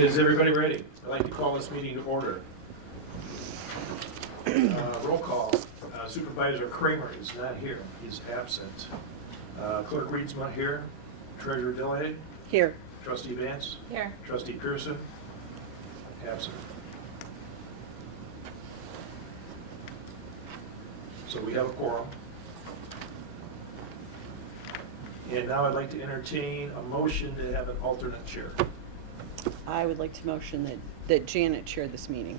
Is everybody ready? I'd like to call this meeting to order. Roll call. Supervisor Kramer is not here. He's absent. Clerk Reed's not here. Treasurer Dillay. Here. Trustee Vance. Here. Trustee Pearson. Absent. So we have a quorum. And now I'd like to entertain a motion to have an alternate chair. I would like to motion that Janet chair this meeting.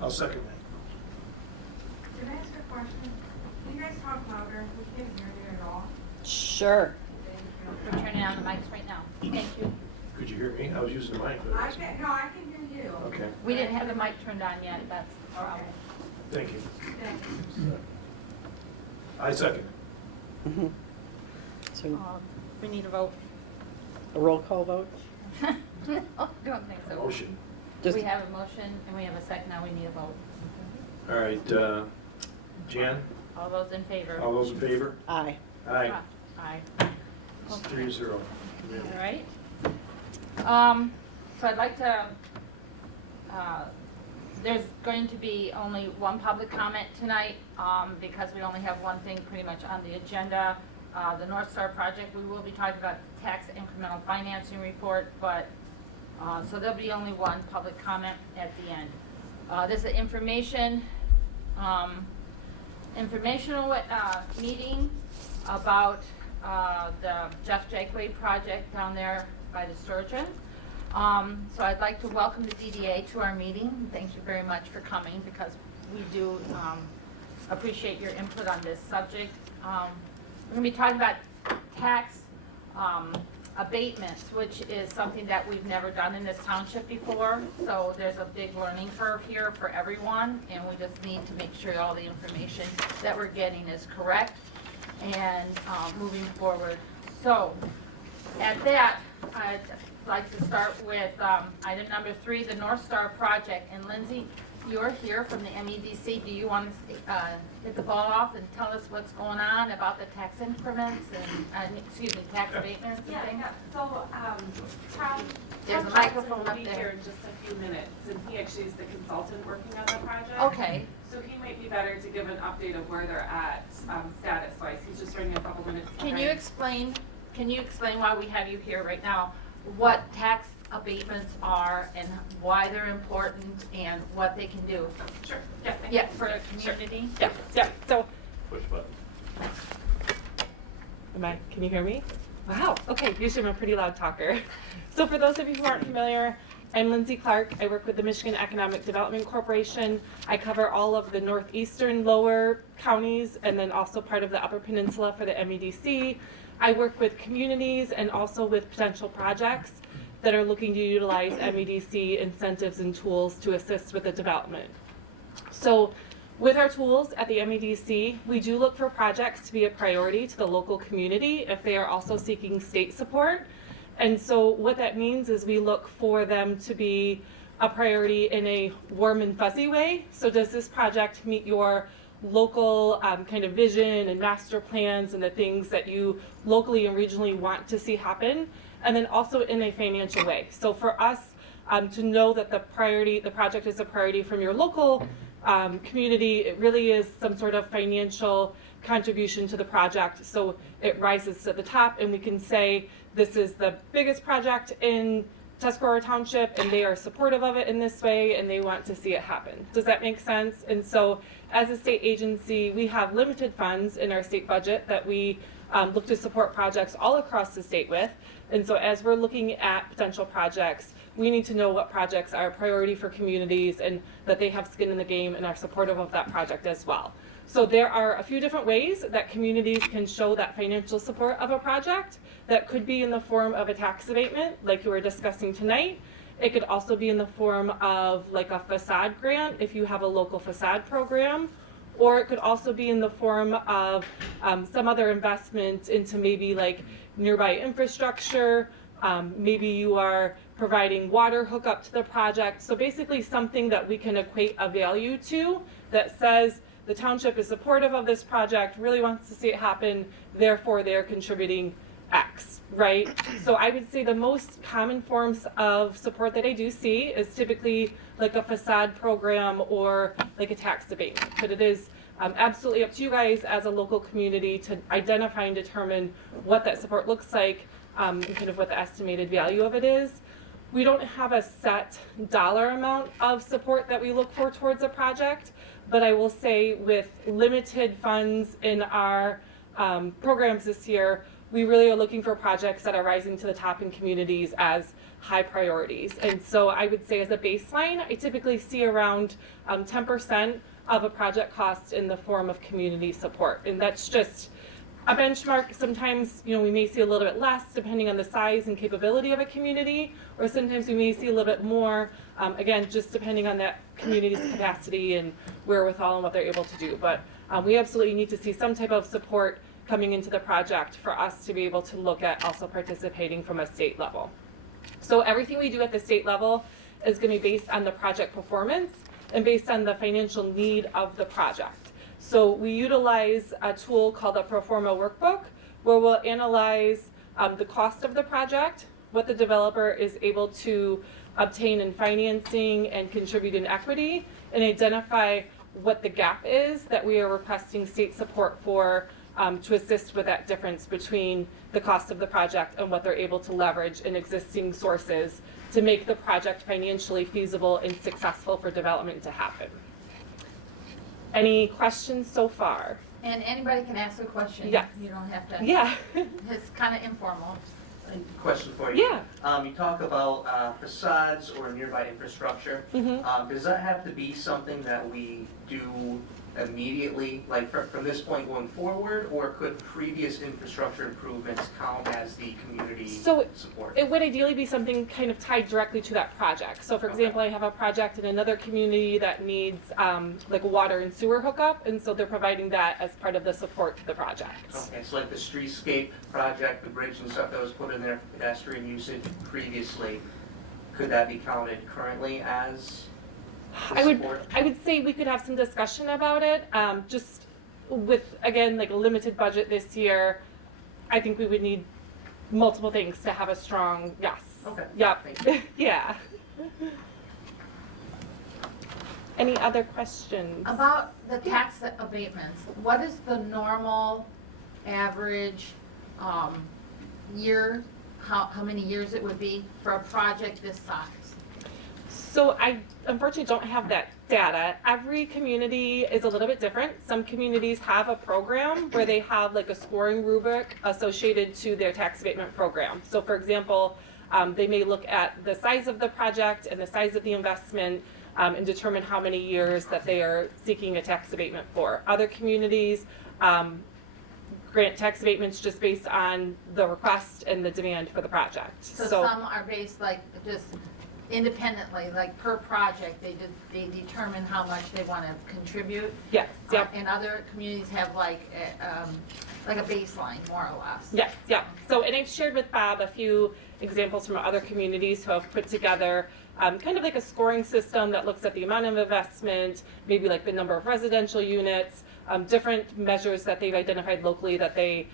I'll second that. Can I ask a question? Can you guys talk louder? We can't hear you at all. Sure. We're turning on the mics right now. Thank you. Could you hear me? I was using the mic. I can hear you. Okay, We didn't have the mic turned on yet, that's the problem. thank you. Thanks. I second. Mhm. So We need a vote. a roll call vote? No, don't think so. Motion. Just We have a motion and we have a second, now we need a vote. All right, Jan, All those in favor? all those in favor? aye. Aye. Aye. It's Okay. 3-0. All right. So I'd like to, there's going to be only one public comment tonight, because we only have one thing pretty much on the agenda. The North Star project, we will be talking about tax incremental financing report, but, so there'll be only one public comment at the end. This is an informational meeting about the Jeff Jakeway project down there by the Sturgeon. So I'd like to welcome the DDA to our meeting. Thank you very much for coming because we do appreciate your input on this subject. We're going to be talking about tax abatements, which is something that we've never done in this township before. So there's a big learning curve here for everyone, and we just need to make sure all the information that we're getting is correct and moving forward. So at that, I'd like to start with item number 3, the North Star project. And Lindsay, you're here from the MEDC. Do you want to hit the ball off and tell us what's going on about the tax increments and, tax abatements and things? Yeah, so, Tom. There's a Tom microphone Johnson up will be there. here in just a few minutes, and he actually is the consultant working on the project. Okay. So he might be better to give an update of where they're at, status-wise. He's just running a couple minutes behind. Can you explain why we have you here right now, what tax abatements are and why they're important and what they can do? Sure, yeah. thank Yeah, you. for the community? Yeah, so, Push button. can you hear me? Wow, okay, usually I'm a pretty loud talker. So for those of you who aren't familiar, I'm Lindsay Clark. I work with the Michigan Economic Development Corporation. I cover all of the northeastern lower counties and then also part of the Upper Peninsula for the MEDC. I work with communities and also with potential projects that are looking to utilize MEDC incentives and tools to assist with the development. So with our tools at the MEDC, we do look for projects to be a priority to the local community if they are also seeking state support. And so what that means is we look for them to be a priority in a warm and fuzzy way. So does this project meet your local kind of vision and master plans and the things that you locally and regionally want to see happen? And then also in a financial way. So for us to know that the project is a priority from your local community, it really is some sort of financial contribution to the project. So it rises to the top and we can say this is the biggest project in Tuscarora Township and they are supportive of it in this way and they want to see it happen. Does that make sense? And so as a state agency, we have limited funds in our state budget that we look to support projects all across the state with. And so as we're looking at potential projects, we need to know what projects are a priority for communities and that they have skin in the game and are supportive of that project as well. So there are a few different ways that communities can show that financial support of a project. That could be in the form of a tax abatement, like you were discussing tonight. It could also be in the form of like a facade grant if you have a local facade program. Or it could also be in the form of some other investment into maybe like nearby infrastructure. Maybe you are providing water hookup to the project. So basically something that we can equate a value to that says the township is supportive of this project, really wants to see it happen, therefore they're contributing X, right? So I would say the most common forms of support that I do see is typically like a facade program or like a tax abatement. But it is absolutely up to you guys as a local community to identify and determine what that support looks like and kind of what the estimated value of it is. We don't have a set dollar amount of support that we look for towards a project, but I will say with limited funds in our programs this year, we really are looking for projects that are rising to the top in communities as high priorities. And so I would say as a baseline, I typically see around 10% of a project cost in the form of community support. And that's just a benchmark. Sometimes, we may see a little bit less depending on the size and capability of a community, or sometimes we may see a little bit more, again, just depending on that community's capacity and wherewithal and what they're able to do. But we absolutely need to see some type of support coming into the project for us to be able to look at also participating from a state level. So everything we do at the state level is going to be based on the project performance and based on the financial need of the project. So we utilize a tool called a pro forma workbook where we'll analyze the cost of the project, what the developer is able to obtain in financing and contribute in equity, and identify what the gap is that we are requesting state support for to assist with that difference between the cost of the project and what they're able to leverage in existing sources to make the project financially feasible and successful for development to happen. Any questions so far? And anybody can ask a question. Yes. You don't have to. Yeah. It's kind of informal. Question for you. Yeah. You talk about facades or nearby infrastructure. Mm-hmm. Does that have to be something that we do immediately, like from this point going forward, or could previous infrastructure improvements count as the community support? It would ideally be something kind of tied directly to that project. So for example, I have a project in another community that needs like a water and sewer hookup, and so they're providing that as part of the support to the project. Okay, so like the streetscape project, the bridge and stuff that was put in there for pedestrian usage previously, could that be counted currently as I would say we could have some discussion about it. Just with, again, like a limited budget this year, I think we would need multiple things to have a strong yes. Okay. Yep. Thank you. Yeah. Any other questions? About the tax abatements, what is the normal average year, how many years it would be for a project this size? So I unfortunately don't have that data. Every community is a little bit different. Some communities have a program where they have like a scoring rubric associated to their tax abatement program. So for example, they may look at the size of the project and the size of the investment and determine how many years that they are seeking a tax abatement for. Other communities grant tax abatements just based on the request and the demand for the project. So some are based like just independently, like per project, they determine how much they want to contribute. Yes, yep. And other communities have like a baseline, more or less. Yes, yeah. So, and I've shared with Bob a few examples from other communities who have put together kind of like a scoring system that looks at the amount of investment, maybe like the number of residential units, different measures that they've identified locally that they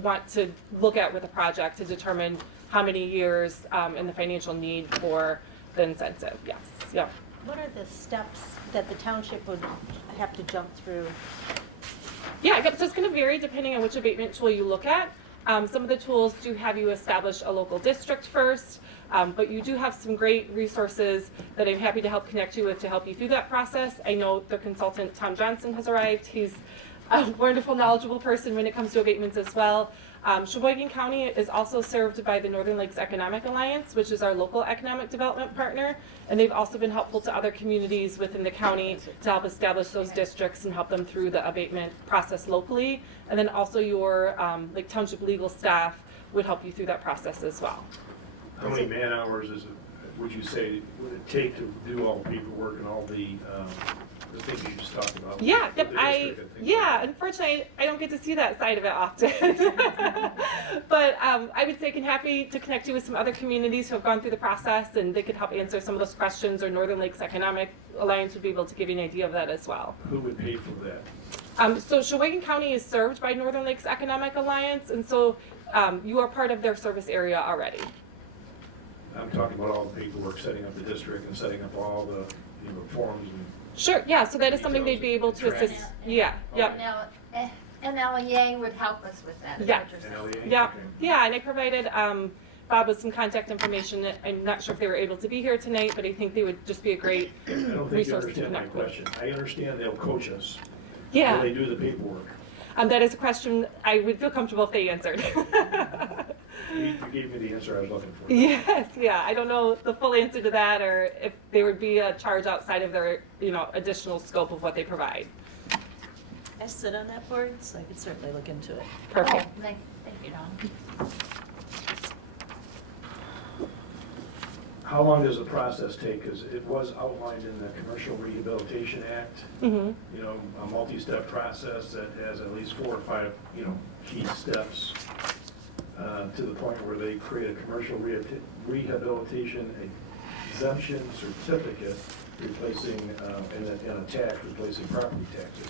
want to look at with a project to determine how many years and the financial need for the incentive. Yes, yeah. What are the steps that the township would have to jump through? Yeah, so it's going to vary depending on which abatement tool you look at. Some of the tools do have you establish a local district first, but you do have some great resources that I'm happy to help connect you with to help you through that process. I know the consultant, Tom Johnson, has arrived. He's a wonderful, knowledgeable person when it comes to abatements as well. Sheboygan County is also served by the Northern Lakes Economic Alliance, which is our local economic development partner, and they've also been helpful to other communities within the county to help establish those districts and help them through the abatement process locally. And then also your like township legal staff would help you through that process as well. How many man hours would you say would it take to do all the paperwork and all the things you just talked about? Yeah, yep, Like unfortunately, I don't get to see that side of it often. But I would say I'm happy to connect you with some other communities who have gone through the process, and they could help answer some of those questions, or Northern Lakes Economic Alliance would be able to give you an idea of that as well. Who would pay for that? So Sheboygan County is served by Northern Lakes Economic Alliance, and so you are part of their service area already. I'm talking about all the paperwork, setting up the district and setting up all the, forms and. Sure, yeah, so that is something they'd be able to assist. Yeah, yep. NLEA would help us with that. is Yeah. what you're saying. NLEA? Yeah, Okay. yeah, and I provided Bob with some contact information. I'm not sure if they were able to be here tonight, but I think they would just be a great I don't think you resource to understand my connect with. question. I understand they'll coach us. Yeah. Will they do the paperwork? That is a question I would feel comfortable if they answered. You gave me the answer I was looking for. Yes, yeah. I don't know the full answer to that, or if there would be a charge outside of their, additional scope of what they provide. I sit on that board, so I could certainly look into it. Perfect. Oh, thank you, Dawn. How long does the process take? Because it was outlined in the Commercial Rehabilitation Act, Mm-hmm. A multi-step process that has at least 4 or 5, key steps to the point where they create a commercial rehabilitation exemption certificate replacing, and a tax replacing property taxes.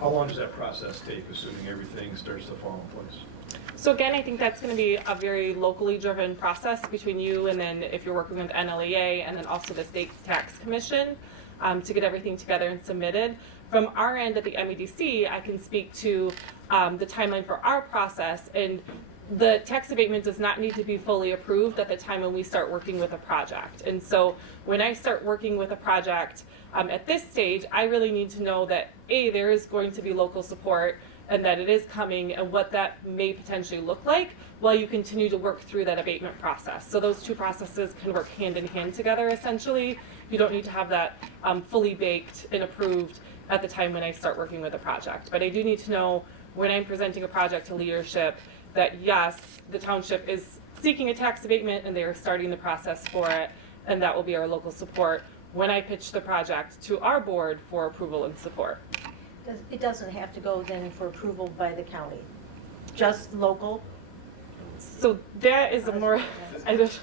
How long does that process take, assuming everything starts to fall in place? So again, I think that's going to be a very locally driven process between you and then if you're working with NLEA and then also the State Tax Commission to get everything together and submitted. From our end at the MEDC, I can speak to the timeline for our process, and the tax abatement does not need to be fully approved at the time when we start working with a project. And so when I start working with a project at this stage, I really need to know that A, there is going to be local support and that it is coming and what that may potentially look like while you continue to work through that abatement process. So those two processes can work hand in hand together essentially. You don't need to have that fully baked and approved at the time when I start working with a project. But I do need to know when I'm presenting a project to leadership that yes, the township is seeking a tax abatement and they are starting the process for it, and that will be our local support when I pitch the project to our board for approval and support. It doesn't have to go then for approval by the county, just local? So that is a more, I don't,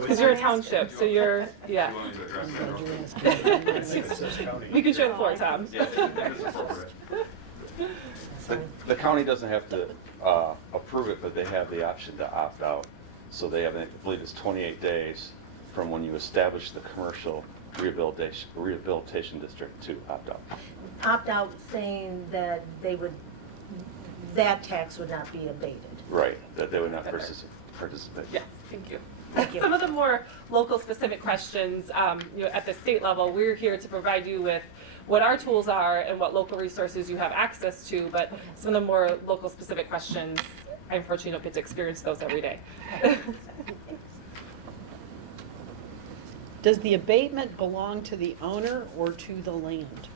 because you're a township, so you're, yeah. I think it says county. We can share the floor, Tom. The county doesn't have to approve it, but they have the option to opt out. So they have, I believe it's 28 days from when you establish the commercial rehabilitation district to opt out. Opt out saying that that tax would not be abated. Right, that they would not participate. Yeah, thank you. Thank you. Some of the more local specific questions, at the state level, we're here to provide you with what our tools are and what local resources you have access to, but some of the more local specific questions, I unfortunately don't get to experience those every day. Does the abatement belong to the owner or to the land?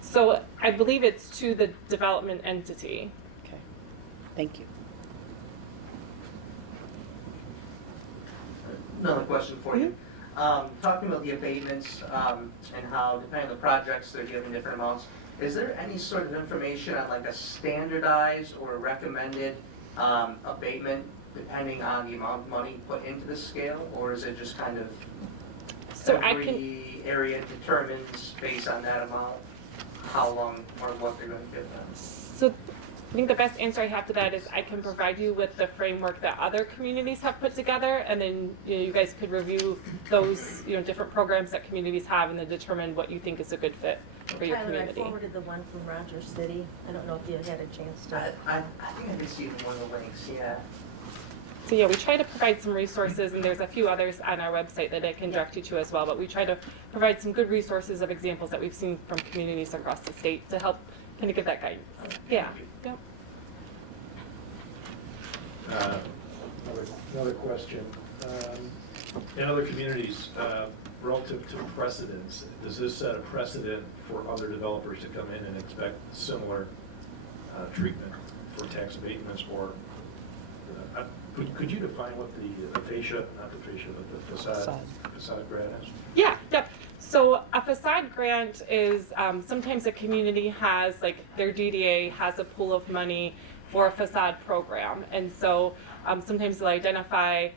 So I believe it's to the development entity. Okay, thank you. Another question for you. Talking about the abatements and how, depending on the projects, they're given different amounts. Is there any sort of information on like a standardized or recommended abatement depending on the amount of money put into the scale? Or is it just kind of every area determines based on that amount how long or what they're going to give them? So I think the best answer I have to that is I can provide you with the framework that other communities have put together, and then you guys could review those different programs that communities have and then determine what you think is a good fit for your Tyler, community. I forwarded the one from Rogers City. I don't know if you had a chance to. I think I did see one of the links, yeah. So yeah, we try to provide some resources, and there's a few others on our website that I can direct you to as well, but we try to provide some good resources of examples that we've seen from communities across the state to help kind of give that guidance. Yeah. Yep. Another question. In other communities, relative to precedents, does this set a precedent for other developers to come in and expect similar treatment for tax abatements? Or could you define what the fascia, not the fascia, but the facade grant is? Yeah, yep. So a facade grant is sometimes a community has, like their DDA has a pool of money for a facade program. And so sometimes they'll identify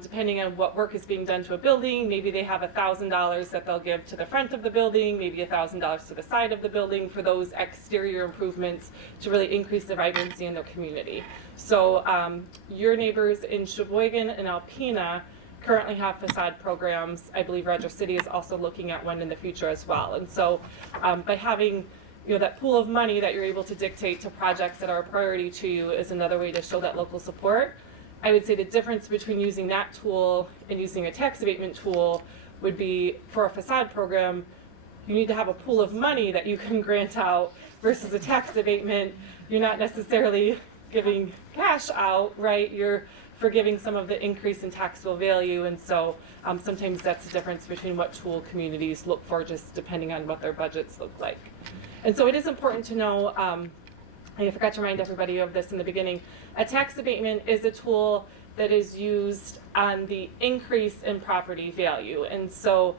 depending on what work is being done to a building, maybe they have $1,000 that they'll give to the front of the building, maybe $1,000 to the side of the building for those exterior improvements to really increase the vibrancy in their community. So your neighbors in Sheboygan and Alpena currently have facade programs. I believe Rogers City is also looking at one in the future as well. And so by having that pool of money that you're able to dictate to projects that are a priority to you is another way to show that local support. I would say the difference between using that tool and using a tax abatement tool would be for a facade program, you need to have a pool of money that you can grant out versus a tax abatement. You're not necessarily giving cash out, right? You're forgiving some of the increase in taxable value. And so sometimes that's the difference between what tool communities look for, just depending on what their budgets look like. And so it is important to know, I forgot to remind everybody of this in the beginning, a tax abatement is a tool that is used on the increase in property value. And so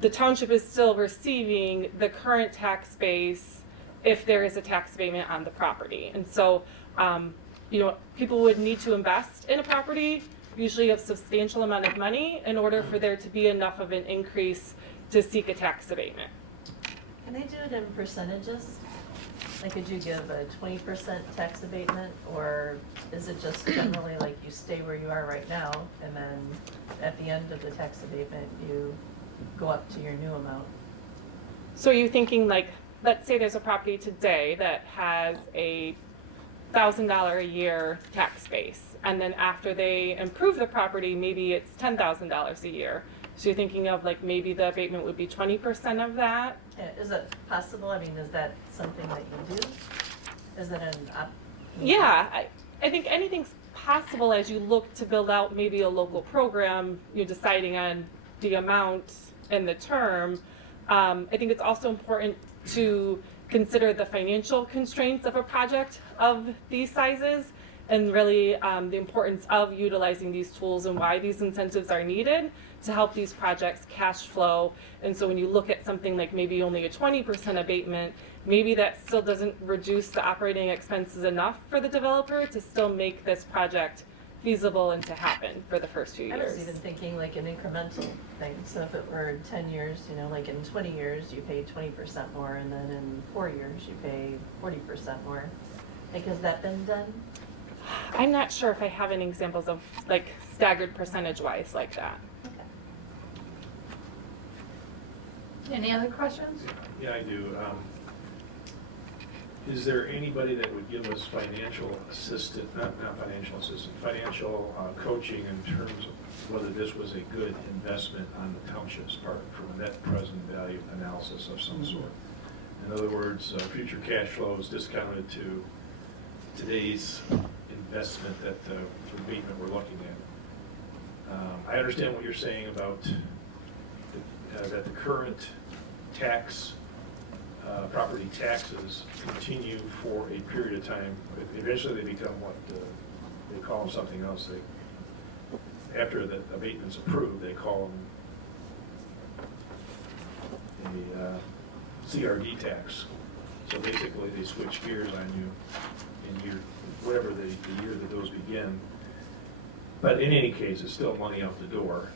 the township is still receiving the current tax base if there is a tax abatement on the property. And so, people would need to invest in a property, usually a substantial amount of money, in order for there to be enough of an increase to seek a tax abatement. Can they do it in percentages? Like, could you give a 20% tax abatement, or is it just generally like you stay where you are right now, and then at the end of the tax abatement, you go up to your new amount? So are you thinking, like, let's say there's a property today that has a $1,000 a year tax base, and then after they improve the property, maybe it's $10,000 a year. So you're thinking of, like, maybe the abatement would be 20% of that? Is it possible? I mean, is that something that you do? Is it Yeah, I think anything's possible as you look to build out maybe a local program. You're deciding on the amount and the term. I think it's also important to consider the financial constraints of a project of these sizes, and really the importance of utilizing these tools and why these incentives are needed to help these projects cash flow. And so when you look at something like maybe only a 20% abatement, maybe that still doesn't reduce the operating expenses enough for the developer to still make this project feasible and to happen for the first few years. I was even thinking like an incremental thing. So if it were 10 years, like in 20 years, you pay 20% more, and then in 4 years, you pay 40% more. Like, has that been done? I'm not sure if I have any examples of, like, staggered percentage-wise like that. Any other questions? Yeah, I do. Is there anybody that would give us financial assistance, not financial assistance, financial coaching in terms of whether this was a good investment on the township's part from a net present value analysis of some sort? In other words, future cash flows discounted to today's investment that the abatement we're looking at. I understand what you're saying about that the current tax, property taxes continue for a period of time. Eventually they become what they call them something else. After the abatement's approved, they call them a CRD tax. So basically they switch gears on you in whatever the year that those begin. But in any case, it's still money out the door.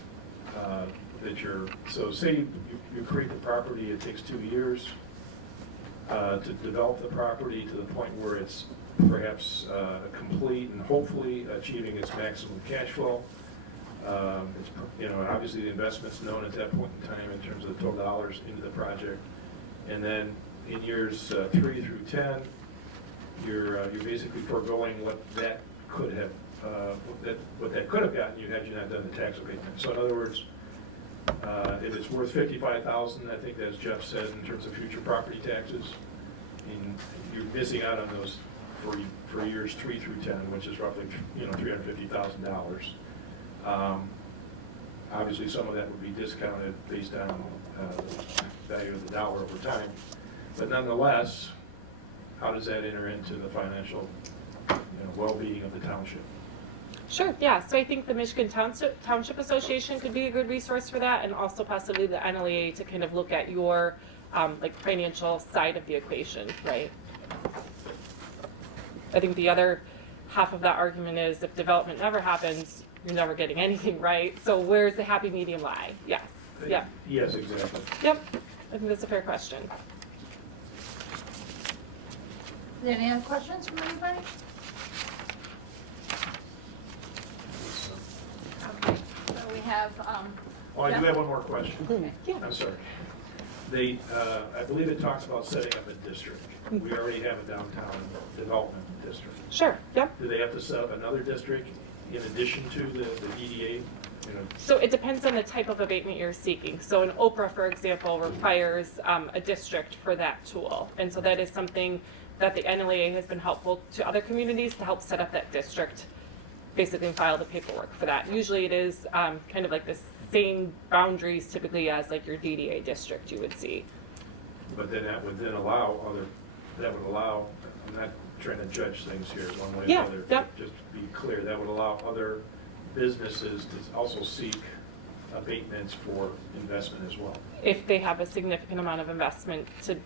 So say you create the property, it takes 2 years to develop the property to the point where it's perhaps complete and hopefully achieving its maximum cash flow. Obviously the investment's known at that point in time in terms of the total dollars into the project. And then in years 3 through 10, you're basically foregoing what that could have gotten you had you not done the tax abatement. So in other words, if it's worth $55,000, I think as Jeff said, in terms of future property taxes, and you're missing out on those for years 3 through 10, which is roughly $350,000. Obviously, some of that would be discounted based on the value of the dollar over time, but nonetheless, how does that enter into the financial well-being of the township? Sure, yeah. So I think the Michigan Township Association could be a good resource for that, and also possibly the NLEA to kind of look at your financial side of the equation, right? I think the other half of that argument is if development never happens, you're never getting anything right. So where's the happy medium lie? Yes, yeah, Yes, exactly. yep. I think that's a fair question. Is there any other questions from anybody? Okay, so we have, Oh, I do have one more question. okay. Yeah. I'm sorry. They, I believe it talks about setting up a district. We already have a downtown development district. Sure, yep. Do they have to set up another district in addition to the DDA? You know, So it depends on the type of abatement you're seeking. So an Oprah, for example, requires a district for that tool. And so that is something that the NLEA has been helpful to other communities to help set up that district, basically and file the paperwork for that. Usually it is kind of like the same boundaries typically as like your DDA district you would see. but then that would then allow other, that would allow, I'm not trying to judge things here one way or Yeah, another. yep. but just to be clear, that would allow other businesses to also seek abatements for investment as well. If they have a significant amount of investment to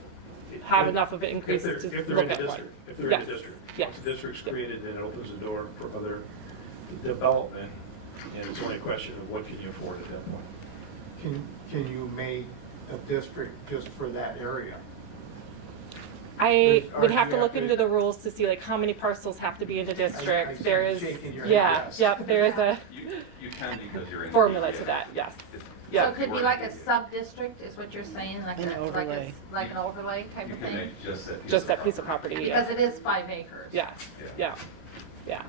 have enough of an increase to If they're in look the at one. district, if they're in Yes, the district. yes. Once the district's Yep. created, then it opens the door for other development, and it's only a question of what can you afford at that point. Can you make a district just for that area? I Or would do have you to look have to- into the rules to see like how many parcels have to be in a I district. see There you is, shaking your yeah, head, yes. yep, there is a You can because you're in. formula to that, yes. So Yeah, it could be like a sub-district, is what you're saying, like An a, overlay. like an overlay type You of can thing? make just that piece of property, Because yeah, it is 5 acres. yes, yeah, yeah.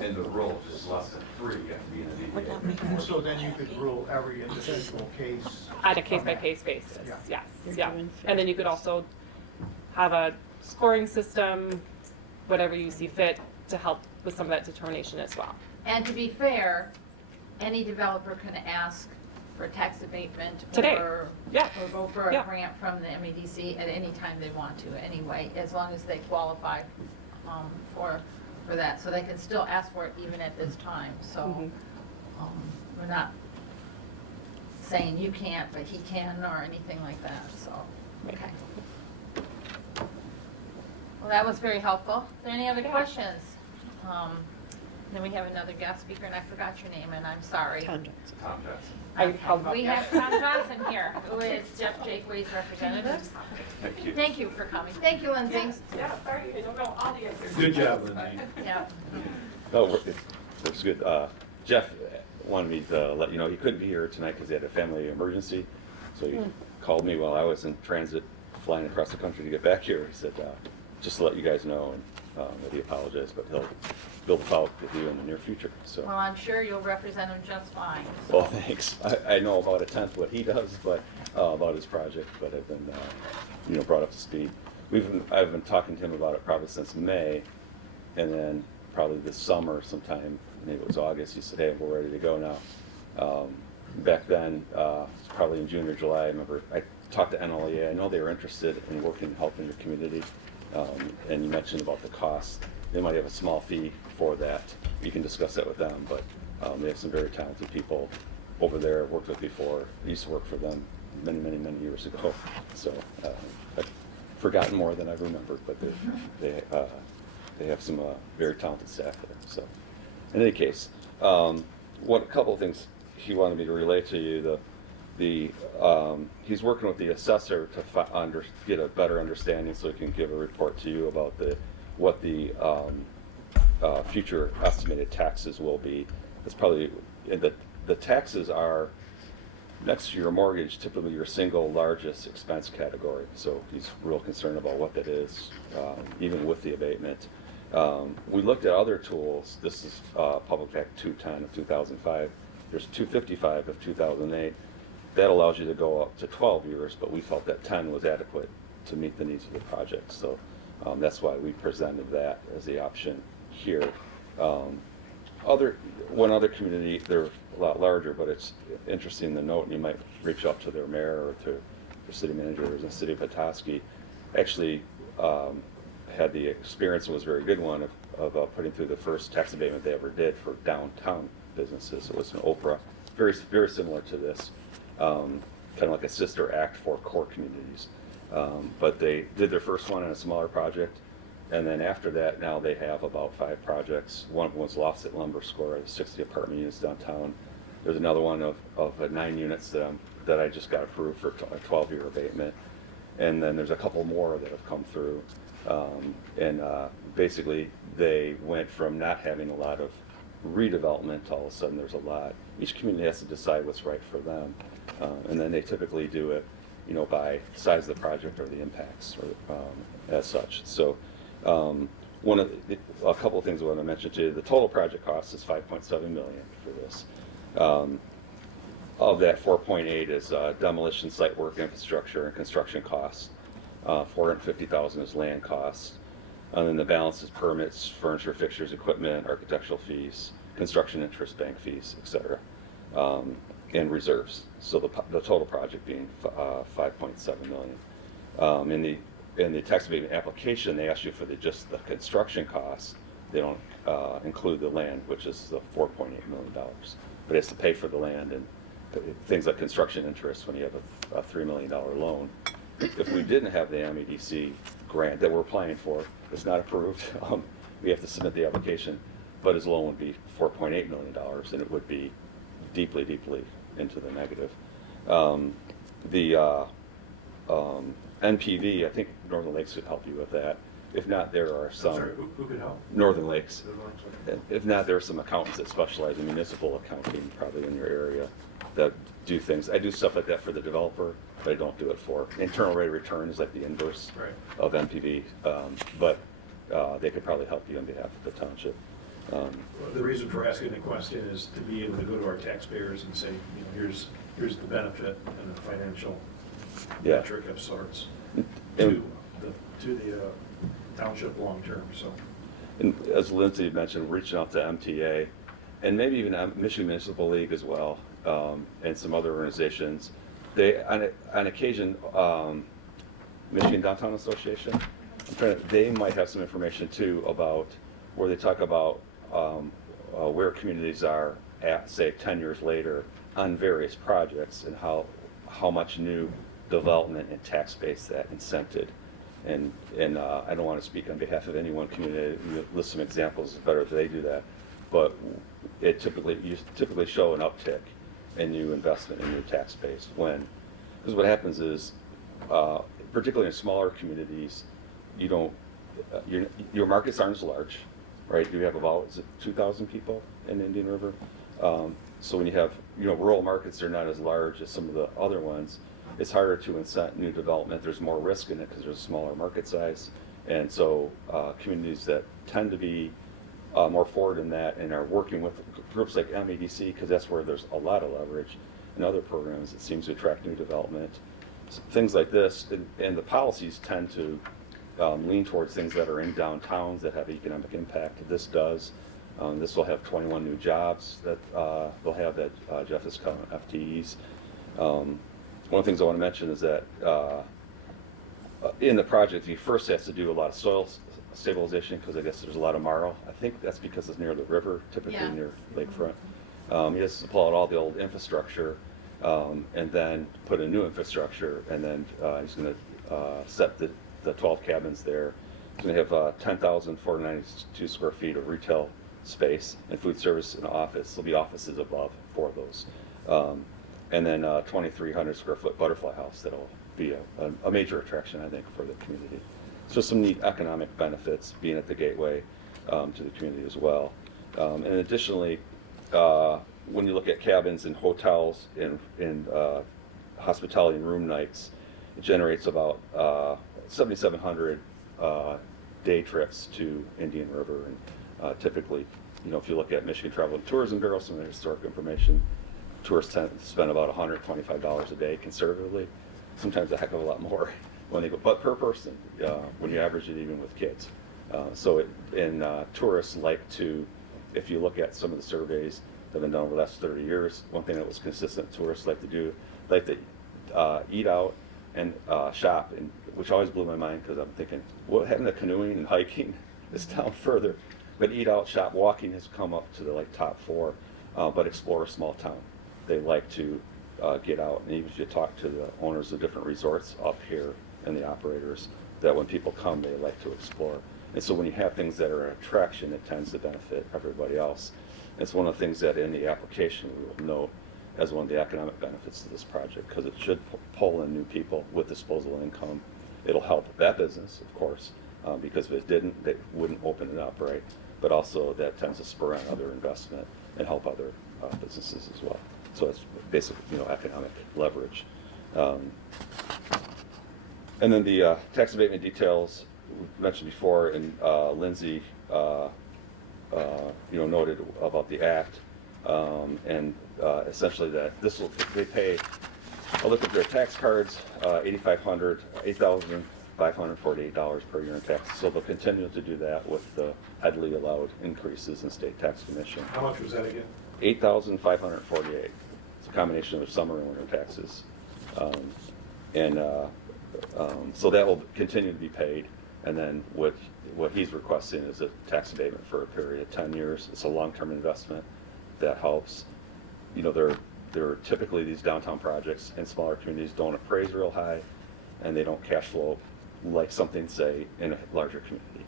And the rule is less than 3, you have to be in a DDA. So then you could rule every individual case. On a case-by-case basis, Yeah. yes, You're yeah. doing And then you could also have a scoring system, whatever you see fit, to help with some of that determination as well. And to be fair, any developer can ask for tax abatement Today. or Yeah. or go for a Yeah. grant from the MEDC at any time they want to anyway, as long as they qualify for that. So they can still ask for it even at this time, so Mhm. we're not saying you can't, but he can or anything like that, so, Right. okay. Well, that was very helpful. Is there any other questions? Then we have another guest speaker, and I forgot your name, and I'm sorry. Tom Johnson. Tom Johnson. I held up, We yeah. have Tom Johnson here, who is Jeff Jakeway's representative. Thank you. Thank you for coming. Thank you, Lindsay. Yeah, sorry, I don't know all the answers. Good job, Lindsay. Yeah. No, it works good. Jeff wanted me to let you know he couldn't be here tonight because he had a family emergency. So he called me while I was in transit flying across the country to get back here. He said, just to let you guys know, and that he apologized, but he'll build a file with you in the near future. So, Well, I'm sure you'll represent him just fine. well, thanks. I know about a tenth what he does, but about his project, but I've been, brought up to speed. I've been talking to him about it probably since May, and then probably this summer sometime, maybe it was August, he said, hey, we're ready to go now. Back then, it's probably in June or July, I remember I talked to NLEA. I know they were interested in working, helping your community, and you mentioned about the cost. They might have a small fee for that. You can discuss that with them, but they have some very talented people over there I've worked with before. I used to work for them many, many, many years ago. So I've forgotten more than I've remembered, but they have some very talented staff there. So in any case, a couple of things he wanted me to relay to you. He's working with the assessor to get a better understanding so he can give a report to you about what the future estimated taxes will be. It's probably, the taxes are, next to your mortgage, typically your single largest expense category. So he's real concerned about what that is, even with the abatement. We looked at other tools. This is Public Act 210 of 2005. There's 255 of 2008. That allows you to go up to 12 years, but we felt that 10 was adequate to meet the needs of the project. So that's why we presented that as the option here. One other community, they're a lot larger, but it's interesting to note, and you might reach out to their mayor or to their city manager, in the city of Petoskey, actually had the experience, and was a very good one, of putting through the first tax abatement they ever did for downtown businesses. It was an Oprah, very, very similar to this, kind of like a sister act for core communities. But they did their first one in a smaller project, And then after that, now they have about 5 projects. One of them was Lofts at Lumber Square, 60 apartment units downtown. There's another one of 9 units that I just got approved for a 12-year abatement. And then there's a couple more that have come through. Basically, they went from not having a lot of redevelopment to all of a sudden there's a lot. Each community has to decide what's right for them. And then they typically do it, by size of the project or the impacts or as such. So a couple of things I want to mention to you. The total project cost is $5.7 million for this. Of that, 4.8 is demolition, site work, infrastructure, and construction costs. 450,000 is land costs. And then the balance is permits, furniture, fixtures, equipment, architectural fees, construction interest, bank fees, etc. And reserves. So the total project being 5.7 million. In the tax abatement application, they ask you for just the construction costs. They don't include the land, which is the $4.8 million. But it's to pay for the land and things like construction interest when you have a $3 million loan. If we didn't have the MEDC grant that we're applying for, it's not approved. We have to submit the application, but his loan would be $4.8 million, and it would be deeply, deeply into the negative. The NPV, I think Northern Lakes would help you with that. If not, there are some. I'm sorry, who could help? Northern Lakes. If not, there are some accountants that specialize in municipal accounting, probably in your area, that do things. I do stuff like that for the developer, but I don't do it for internal rate of return is like the inverse of NPV. But they could probably help you on behalf of the township. The reason for asking the question is to be able to go to our taxpayers and say, here's the benefit and the financial metric of sorts to the township long term. So, and as Lindsay mentioned, reaching out to MTA and maybe even Michigan Municipal League as well, and some other organizations. They on occasion, Michigan Downtown Association. They might have some information too about where they talk about where communities are at, say, 10 years later on various projects and how much new development and tax base that incented. And I don't want to speak on behalf of any one community. You list some examples. It's better if they do that. But you typically show an uptick in new investment in new tax base because what happens is, particularly in smaller communities, your markets aren't as large, right? You have about 2,000 people in Indian River. So when you have rural markets, they're not as large as some of the other ones. It's harder to incent new development. There's more risk in it because there's a smaller market size. And so communities that tend to be more forward in that and are working with groups like MEDC, because that's where there's a lot of leverage, and other programs that seems to attract new development. So things like this, and the policies tend to lean towards things that are in downtowns that have economic impact. This does. This will have 21 new jobs that they'll have that Jeff is calling FTEs. One of the things I want to mention is that in the project, he first has to do a lot of soil stabilization because I guess there's a lot of marl. I think that's because it's near the river, typically near lakefront. He has to pull out all the old infrastructure and then put in new infrastructure, and then he's going to set the 12 cabins there. He's going to have 10,492 square feet of retail space and food service and office. There'll be offices above for those. And then 2,300 square foot butterfly house that'll be a major attraction, I think, for the community. So some neat economic benefits being at the Gateway to the community as well. And additionally, when you look at cabins and hotels and hospitality and room nights, it generates about 7,700 day trips to Indian River. And typically, if you look at Michigan Travel and Tourism Bureau, some of the historic information, tourists tend to spend about $125 a day conservatively, sometimes a heck of a lot more when they go, but per person, when you average it even with kids. Tourists like to, if you look at some of the surveys that have been done over the last 30 years, one thing that was consistent tourists like to do, like to eat out and shop, and which always blew my mind because I'm thinking, what happened to canoeing and hiking is down further, but eat out, shop, walking has come up to the top 4, but explore a small town. They like to get out, and even if you talk to the owners of different resorts up here and the operators, that when people come, they like to explore. And so when you have things that are an attraction, it tends to benefit everybody else. It's one of the things that in the application we will note as one of the economic benefits of this project, because it should pull in new people with disposable income. It'll help that business, of course, because if it didn't, they wouldn't open it up, right? But also that tends to spur on other investment and help other businesses as well. So it's basically, economic leverage. And then the tax abatement details we mentioned before, and Lindsay, noted about the act, and essentially that they pay. I look at their tax cards, $8,548 per year in taxes. So they'll continue to do that with the heavily allowed increases in state tax commission. How much was that again? $8,548. It's a combination of summer and winter taxes. So that will continue to be paid. And then what he's requesting is a tax abatement for a period of 10 years. It's a long-term investment that helps. They're typically, these downtown projects in smaller communities don't appraise real high, and they don't cash flow like something, say, in a larger community.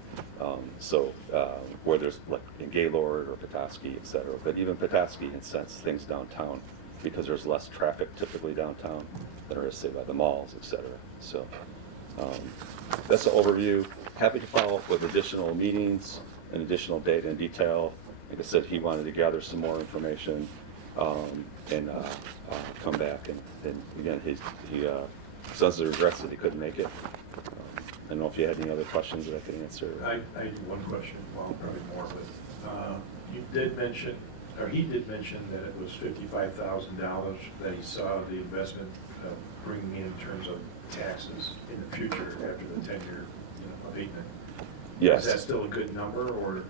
Where there's like in Gaylord or Petoskey, et cetera. But even Petoskey incents things downtown because there's less traffic typically downtown than there is, say, by the malls, et cetera. So that's the overview. Happy to follow up with additional meetings and additional data and detail. Like I said, he wanted to gather some more information and come back. And again, he says he regrets that he couldn't make it. I don't know if you had any other questions that I could answer. I have one question, well, probably more, but he did mention that it was $55,000 that he saw the investment bringing in terms of taxes in the future after the 10-year abatement. Yes. Is that still a good number, or,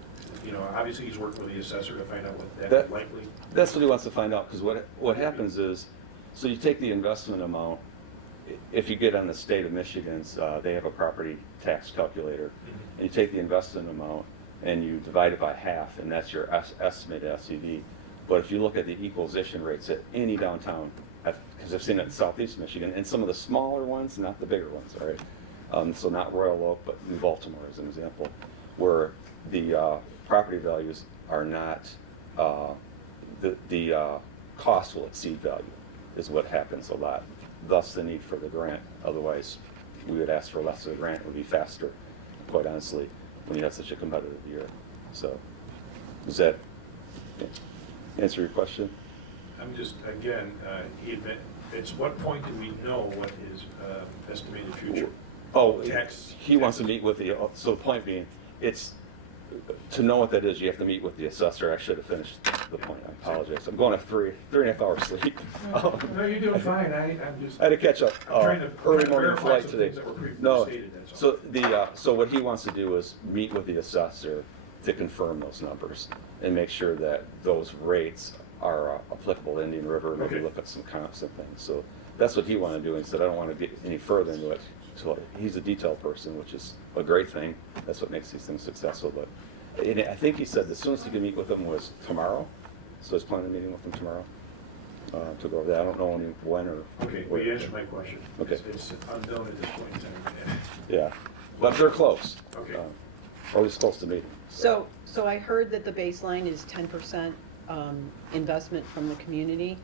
obviously he's working with the assessor to find out what that likely? That's what he wants to find out, because what happens is, so you take the investment amount. If you get on the state of Michigan's, they have a property tax calculator, and you take the investment amount and you divide it by half, and that's your estimated SEV. But if you look at the equalization rates at any downtown, because I've seen it in Southeast Michigan, and some of the smaller ones, not the bigger ones, all right? So not Royal Oak, but in Baltimore as an example, where the property values are not, the cost will exceed value, is what happens a lot. Thus the need for the grant. Otherwise, we would ask for less of the grant. It would be faster, quite honestly, when you have such a competitive year. So, does that answer your question? I'm just, again, it's what point do we know what his estimated future tax? He wants to meet with so the point being, it's, to know what that is, you have to meet with the assessor. I should have finished the point. I apologize. I'm going to 3.5 hours sleep. No, you're doing fine. I had to catch up. I'm trying to Early morning verify flight some today. things that were previously No, stated, that's all. so what he wants to do is meet with the assessor to confirm those numbers and make sure that those rates are applicable to Indian River. Maybe Okay. look at some comps and things. So that's what he wanted to do. He said, I don't want to get any further into it. So he's a detail person, which is a great thing. That's what makes these things successful. But I think he said the soonest he could meet with them was tomorrow. So he's planning a meeting with them tomorrow to go over that. I don't know when or Okay, well, you answered my question. Okay. It's unknown at this point in time. Yeah, but they're close. Okay. Or at least close to meeting. So I heard that the baseline is 10% investment from the community.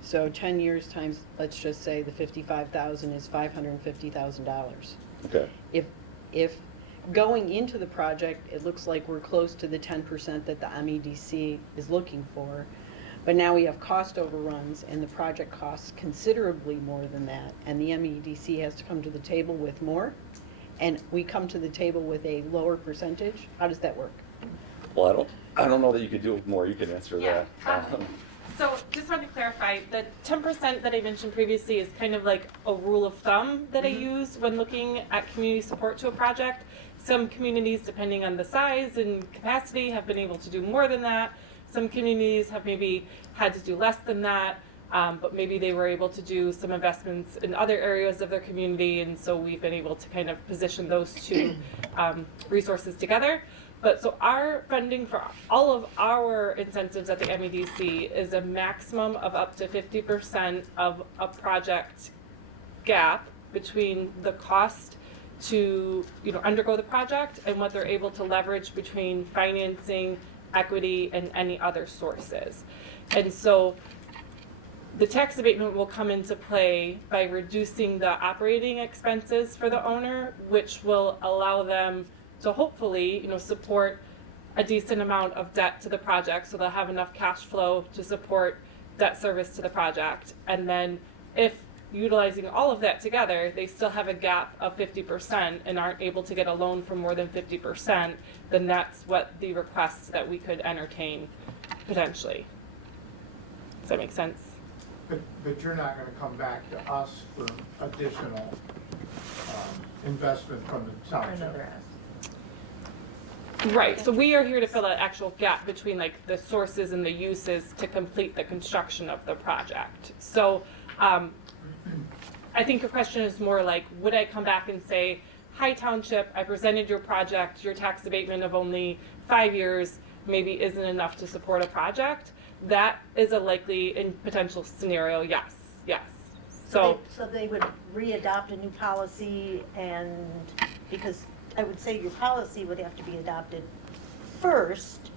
So 10 years times, let's just say the 55,000 is $550,000. Okay. If going into the project, it looks like we're close to the 10% that the MEDC is looking for. But now we have cost overruns, and the project costs considerably more than that, and the MEDC has to come to the table with more, and we come to the table with a lower percentage. How does that work? Well, I don't know that you could do more. You can answer Yeah. that. So just wanted to clarify, the 10% that I mentioned previously is kind of like a rule of thumb that I use when looking at community support to a project. Some communities, depending on the size and capacity, have been able to do more than that. Some communities have maybe had to do less than that, but maybe they were able to do some investments in other areas of their community, and so we've been able to kind of position those two resources together. But so our funding for all of our incentives at the MEDC is a maximum of up to 50% of a project gap between the cost to, undergo the project and what they're able to leverage between financing, equity, and any other sources. And so the tax abatement will come into play by reducing the operating expenses for the owner, which will allow them to hopefully, support a decent amount of debt to the project, so they'll have enough cash flow to support debt service to the project. And then if utilizing all of that together, they still have a gap of 50% and aren't able to get a loan for more than 50%, then that's what the request that we could entertain potentially. Does that make sense? But you're not gonna come back to us for additional investment from the Or township? another ask. Right, so we are here to fill that actual gap between like the sources and the uses to complete the construction of the project. So I think your question is more like, would I come back and say, hi township, I presented your project, your tax abatement of only 5 years maybe isn't enough to support a project? That is a likely and potential scenario, yes. So they would re-adopt a new policy, and, because I would say your policy would have to be adopted first,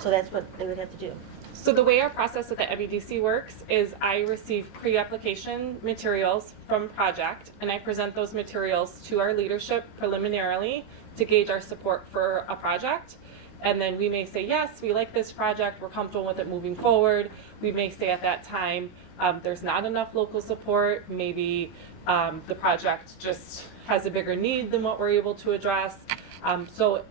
so that's what they would have to do. So the way our process at the MEDC works is I receive pre-application materials from a project, and I present those materials to our leadership preliminarily to gauge our support for a project. And then we may say, yes, we like this project, we're comfortable with it moving forward. We may say at that time, there's not enough local support, maybe the project just has a bigger need than what we're able to address. So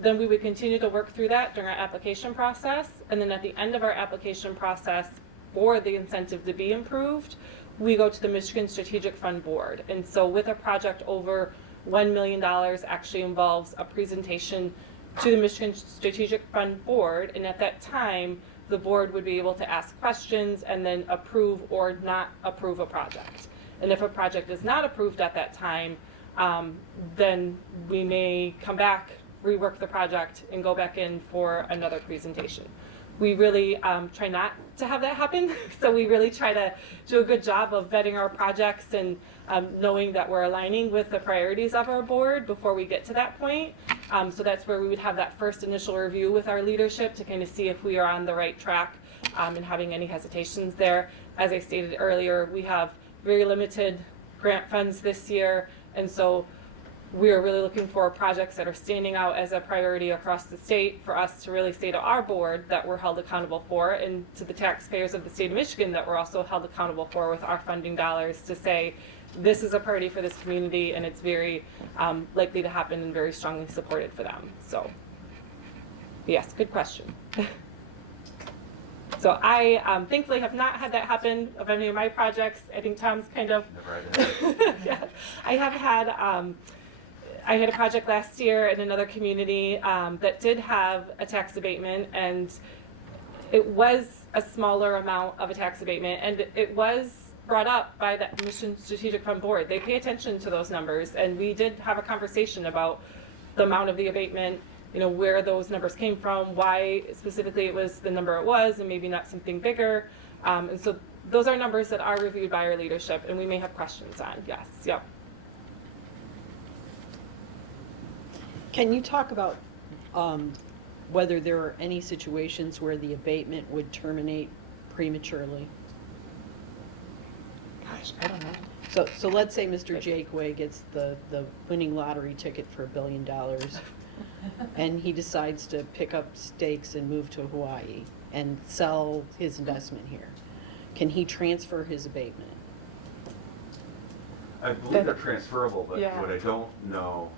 then we would continue to work through that during our application process. And then at the end of our application process for the incentive to be improved, we go to the Michigan Strategic Fund Board. And so with a project over $1 million actually involves a presentation to the Michigan Strategic Fund Board. And at that time, the board would be able to ask questions and then approve or not approve a project. And if a project is not approved at that time, then we may come back, rework the project, and go back in for another presentation. We really try not to have that happen, so we really try to do a good job of vetting our projects and knowing that we're aligning with the priorities of our board before we get to that point. So that's where we would have that first initial review with our leadership to kind of see if we are on the right track and having any hesitations there. As I stated earlier, we have very limited grant funds this year, and so we are really looking for projects that are standing out as a priority across the state for us to really say to our board that we're held accountable for, and to the taxpayers of the state of Michigan that we're also held accountable for with our funding dollars, to say this is a priority for this community and it's very likely to happen and very strongly supported for them. So yes, good question. So I thankfully have not had that happen of any of my projects. I think Tom's kind of Never had that. yeah. I had a project last year in another community that did have a tax abatement, and it was a smaller amount of a tax abatement, and it was brought up by the Michigan Strategic Fund Board. They pay attention to those numbers, and we did have a conversation about the amount of the abatement, where those numbers came from, why specifically it was the number it was, and maybe not something bigger. And so those are numbers that are reviewed by our leadership, and we may have questions on. Yes, yep. Can you talk about whether there are any situations where the abatement would terminate prematurely? Gosh, I don't know. So let's say Mr. Jakeway gets the winning lottery ticket for $1 billion, and he decides to pick up stakes and move to Hawaii and sell his investment here. Can he transfer his abatement? I believe they're transferable, but Yeah. what I don't know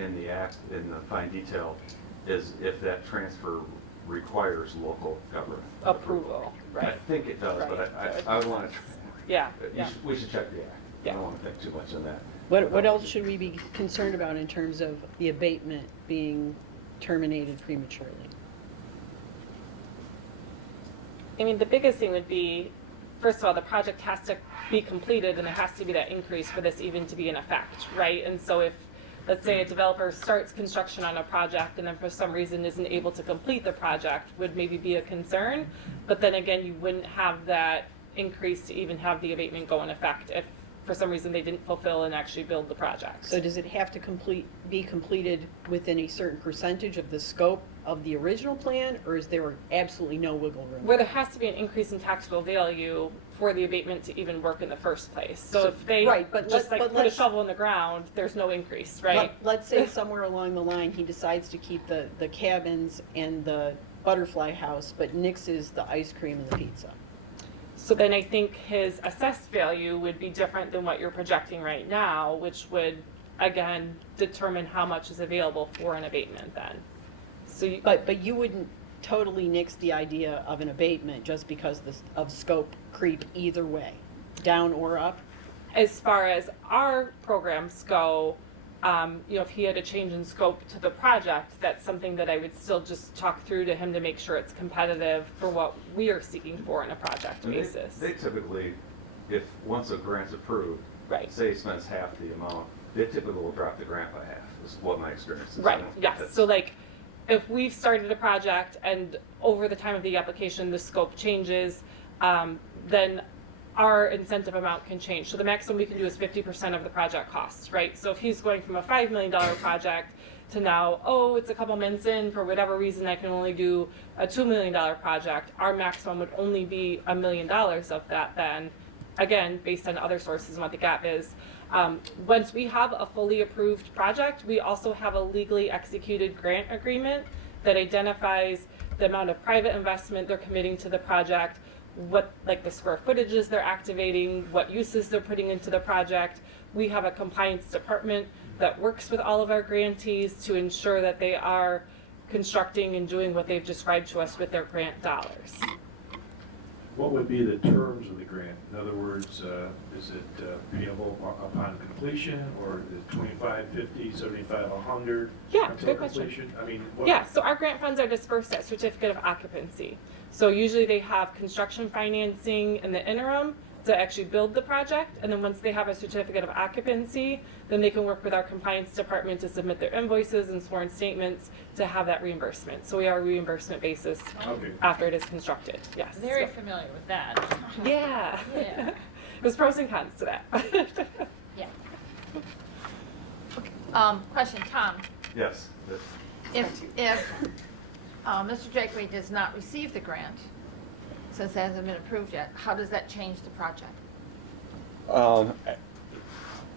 in the act, in the fine detail, is if that transfer requires local government Approval, I right. think it does, but Right. I want to, Yeah, yeah. we should check the act. Yeah. I don't want to think too much on that. What else should we be concerned about in terms of the abatement being terminated prematurely? I mean, the biggest thing would be, first of all, the project has to be completed and there has to be that increase for this even to be in effect, right? And so if, let's say a developer starts construction on a project and then for some reason isn't able to complete the project, would maybe be a concern. But then again, you wouldn't have that increase to even have the abatement go in effect if for some reason they didn't fulfill and actually build the project. So does it have to be completed within a certain percentage of the scope of the original plan, or is there absolutely no wiggle room? Where there has to be an increase in taxable value for the abatement to even work in the first place. So if they Right, but just let- like but put a let's- shovel in the ground, there's no increase, right? Let's say somewhere along the line, he decides to keep the cabins and the butterfly house, but nixes the ice cream and the pizza. So then I think his assessed value would be different than what you're projecting right now, which would, again, determine how much is available for an abatement then. So you, But you wouldn't totally nix the idea of an abatement just because of scope creep either way, down or up? as far as our programs go, if he had a change in scope to the project, that's something that I would still just talk through to him to make sure it's competitive for what we are seeking for on a project And basis. They typically, if once a grant's approved, Right. say he spends half the amount, they typically will drop the grant by half, is what my experience is. Right, yes. That's- So like, if we've started a project and over the time of the application, the scope changes, then our incentive amount can change. So the maximum we can do is 50% of the project costs, right? So if he's going from a $5 million project to now, it's a couple months in, for whatever reason, I can only do a $2 million project, our maximum would only be $1 million of that then, again, based on other sources and what the gap is. Once we have a fully approved project, we also have a legally executed grant agreement that identifies the amount of private investment they're committing to the project, what, like the square footages they're activating, what uses they're putting into the project. We have a compliance department that works with all of our grantees to ensure that they are constructing and doing what they've described to us with their grant dollars. What would be the terms of the grant? In other words, is it payable upon completion, or is it 25, 50, 75, 100? Yeah, until good question. completion? I mean, what? Yeah, so our grant funds are dispersed at certificate of occupancy. So usually they have construction financing in the interim to actually build the project, and then once they have a certificate of occupancy, then they can work with our compliance department to submit their invoices and sworn statements to have that reimbursement. So we are a reimbursement basis Okay. after it is constructed, yes. Very familiar with that. Yeah. Yeah. There's pros and cons to that. Yeah. Question, Tom, Yes. if Mr. Jakeway does not receive the grant, since it hasn't been approved yet, how does that change the project?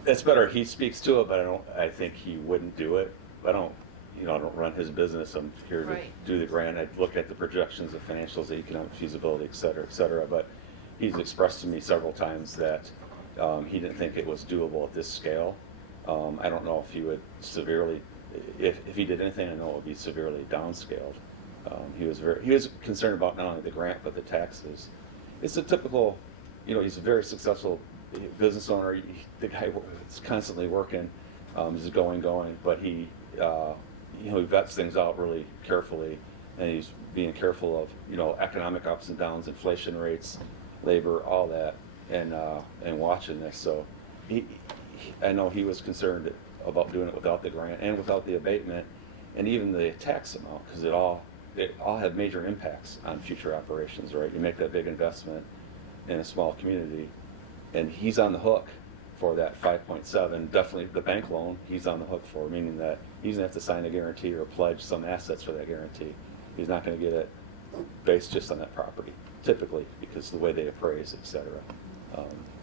It's better he speaks to it, but I think he wouldn't do it. I don't run his business. I'm here to Right. do the grant. I look at the projections, the financials, the economic feasibility, et cetera, et cetera. But he's expressed to me several times that he didn't think it was doable at this scale. I don't know if he would severely, if he did anything, I know it would be severely downscaled. He was concerned about not only the grant but the taxes. It's a typical, he's a very successful business owner. The guy is constantly working, he's going, but he vets things out really carefully, and he's being careful of economic ups and downs, inflation rates, labor, all that, and watching this. So I know he was concerned about doing it without the grant and without the abatement, and even the tax amount, because it all have major impacts on future operations, right? You make that big investment in a small community, and he's on the hook for that 5.7. Definitely the bank loan he's on the hook for, meaning that he's gonna have to sign a guarantee or pledge some assets for that guarantee. He's not gonna get it based just on that property, typically, because of the way they appraise, et cetera.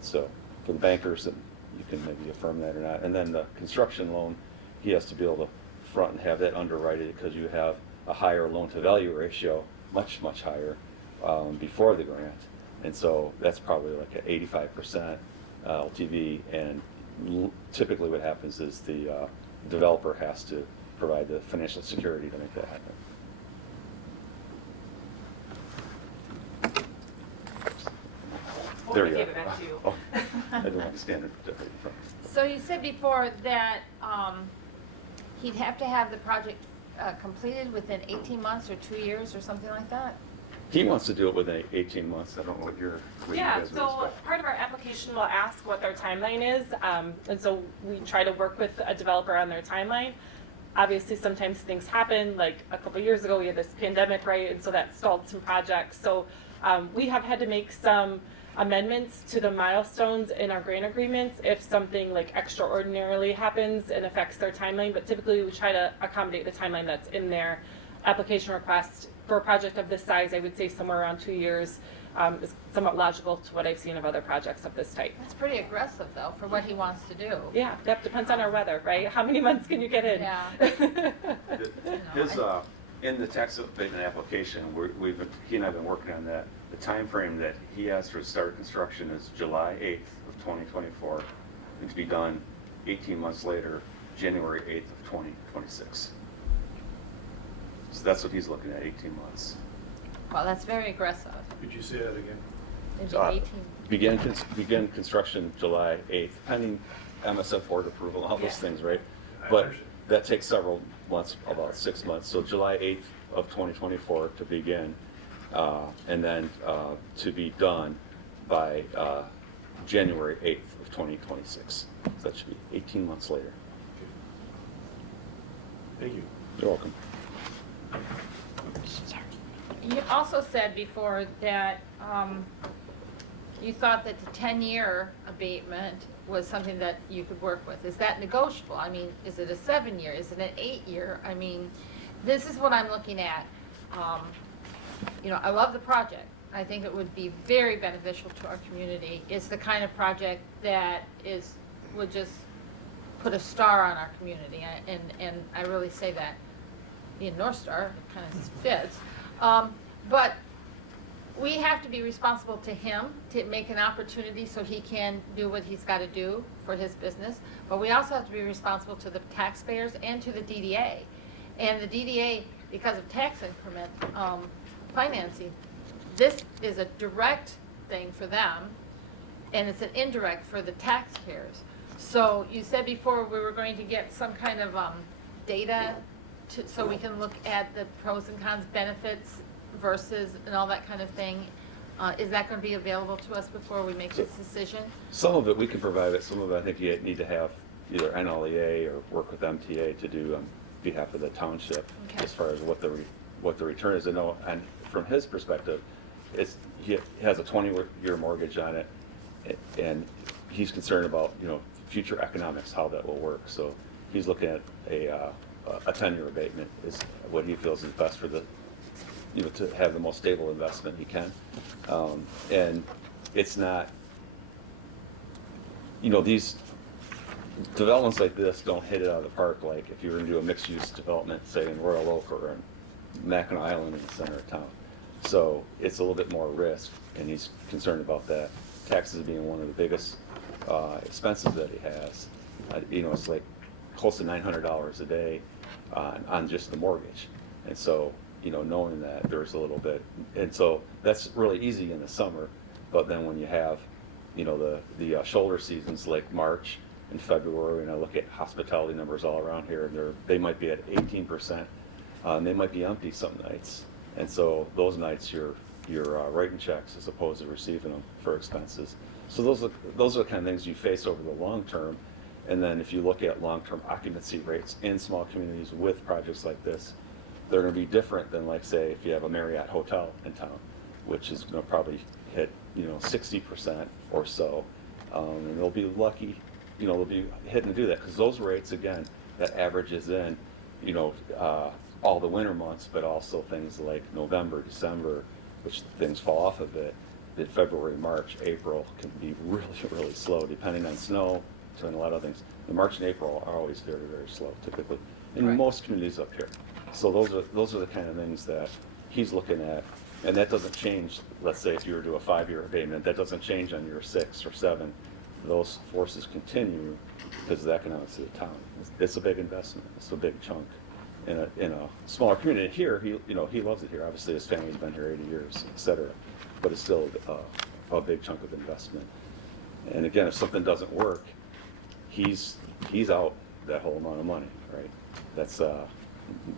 So for the bankers, and you can maybe affirm that or not. And then the construction loan, he has to be able to front and have that underwritten, because you have a higher loan-to-value ratio, much, much higher, before the grant. And so that's probably like an 85% LTV, and typically what happens is the developer has to provide the financial security to make that happen. There I you gave go. it back to you. Oh, I didn't want to stand in front. So you said before that he'd have to have the project completed within 18 months or 2 years or something like that? He wants to do it within 18 months. I don't know what you Yeah, guys would so expect. part of our application will ask what their timeline is, and so we try to work with a developer on their timeline. Obviously, sometimes things happen, like a couple years ago we had this pandemic, right, and so that stalled some projects. So we have had to make some amendments to the milestones in our grant agreements if something like extraordinarily happens and affects their timeline, but typically we try to accommodate the timeline that's in their application request. For a project of this size, I would say somewhere around 2 years is somewhat logical to what I've seen of other projects of this type. That's pretty aggressive, though, for what he wants to do. Yeah, that depends on our weather, right? How many months can you get in? Yeah. His, in the tax abatement application, he and I have been working on that. The time frame that he has for start construction is July 8th of 2024, and to be done 18 months later, January 8th of 2026. So that's what he's looking at, 18 months. Well, that's very aggressive. Could you say that again? It'd So, be 18. begin construction July 8th, pending MSF board approval, all Yeah. those things, right? I But understand. that takes several months, about 6 months. So July 8th of 2024 to begin, and then to be done by January 8th of 2026. So that should be 18 months later. Thank you. You're welcome. You also said before that you thought that the 10-year abatement was something that you could work with. Is that negotiable? I mean, is it a 7-year? Is it an 8-year? I mean, this is what I'm looking at. You know, I love the project. I think it would be very beneficial to our community. It's the kind of project that would just put a star on our community, and I really say that in North Star, it kind of fits. But we have to be responsible to him to make an opportunity so he can do what he's got to do for his business. But we also have to be responsible to the taxpayers and to the DDA. And the DDA, because of tax increment financing, this is a direct thing for them, and it's an indirect for the taxpayers. So you said before we were going to get some kind of data so we can look at the pros and cons, benefits versus and all that kind of thing. Is that going to be available to us before we make this decision? Some of it we can provide it. Some of it I think you need to have either NLEA or work with MTA to do on behalf of the township, Okay. as far as what the return is. I know, and from his perspective, he has a 20-year mortgage on it, and he's concerned about future economics, how that will work. So he's looking at a 10-year abatement is what he feels is best for the to have the most stable investment he can. And it's not, these developments like this don't hit it out of the park like if you were to do a mixed-use development, say in Royal Oak or in Mackinac Island in the center of town. So it's a little bit more risk, and he's concerned about that. Taxes being one of the biggest expenses that he has. It's like close to $900 a day on just the mortgage. And so, knowing that there's a little bit, and so that's really easy in the summer, but then when you have, the shoulder seasons like March and February, and I look at hospitality numbers all around here, and they might be at 18%, and they might be empty some nights. And so those nights you're writing checks as opposed to receiving them for expenses. So those are the kind of things you face over the long term. And then if you look at long-term occupancy rates in small communities with projects like this, they're going to be different than, like, say, if you have a Marriott hotel in town, which is going to probably hit 60% or so, and they'll be lucky, they'll be hitting to do that because those rates, again, that averages in, all the winter months, but also things like November, December, which things fall off a bit. That February, March, April can be really, really slow, depending on snow, and a lot of things. The March and April are always very, very slow, typically, in Right. most communities up here. So those are the kind of things that he's looking at, and that doesn't change. Let's say if you were to do a 5-year abatement, that doesn't change on year 6 or 7. Those forces continue because of the economics of the town. It's a big investment. It's a big chunk in a smaller community. Here, he loves it here. Obviously, his family's been here 80 years, et cetera. But it's still a big chunk of investment. And again, if something doesn't work, he's out that whole amount of money, right? That's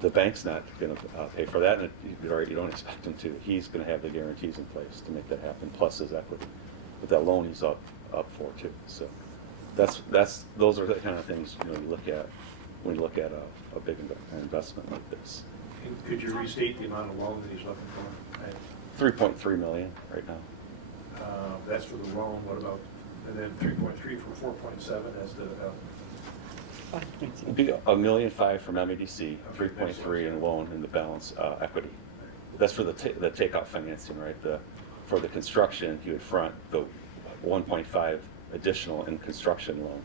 the bank's not going to pay for that, and you don't expect him to. He's going to have the guarantees in place to make that happen, plus his equity. But that loan he's up for too. So those are the kind of things you look at when you look at a big investment like this. And could you restate the amount of loan that he's looking for? 3.3 million right now. That's for the loan. What about, and then 3.3 from 4.7 as the, It'd be $1.5 million from MEDC, 3.3 in loan, and the balance equity. That's for the takeout financing, right? For the construction, you would front the 1.5 additional in construction loan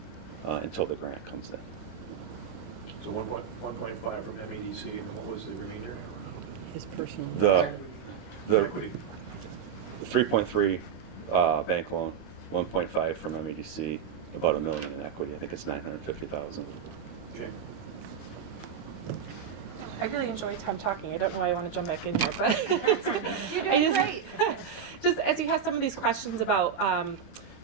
until the grant comes in. so 1.5 from MEDC, and what was the remainder? His personal. The Equity. 3.3 bank loan, 1.5 from MEDC, about $1 million in equity. I think it's $950,000. Okay. I really enjoyed Tom talking. I don't know why I want to jump back in here, but You're I doing just, great. just as you have some of these questions about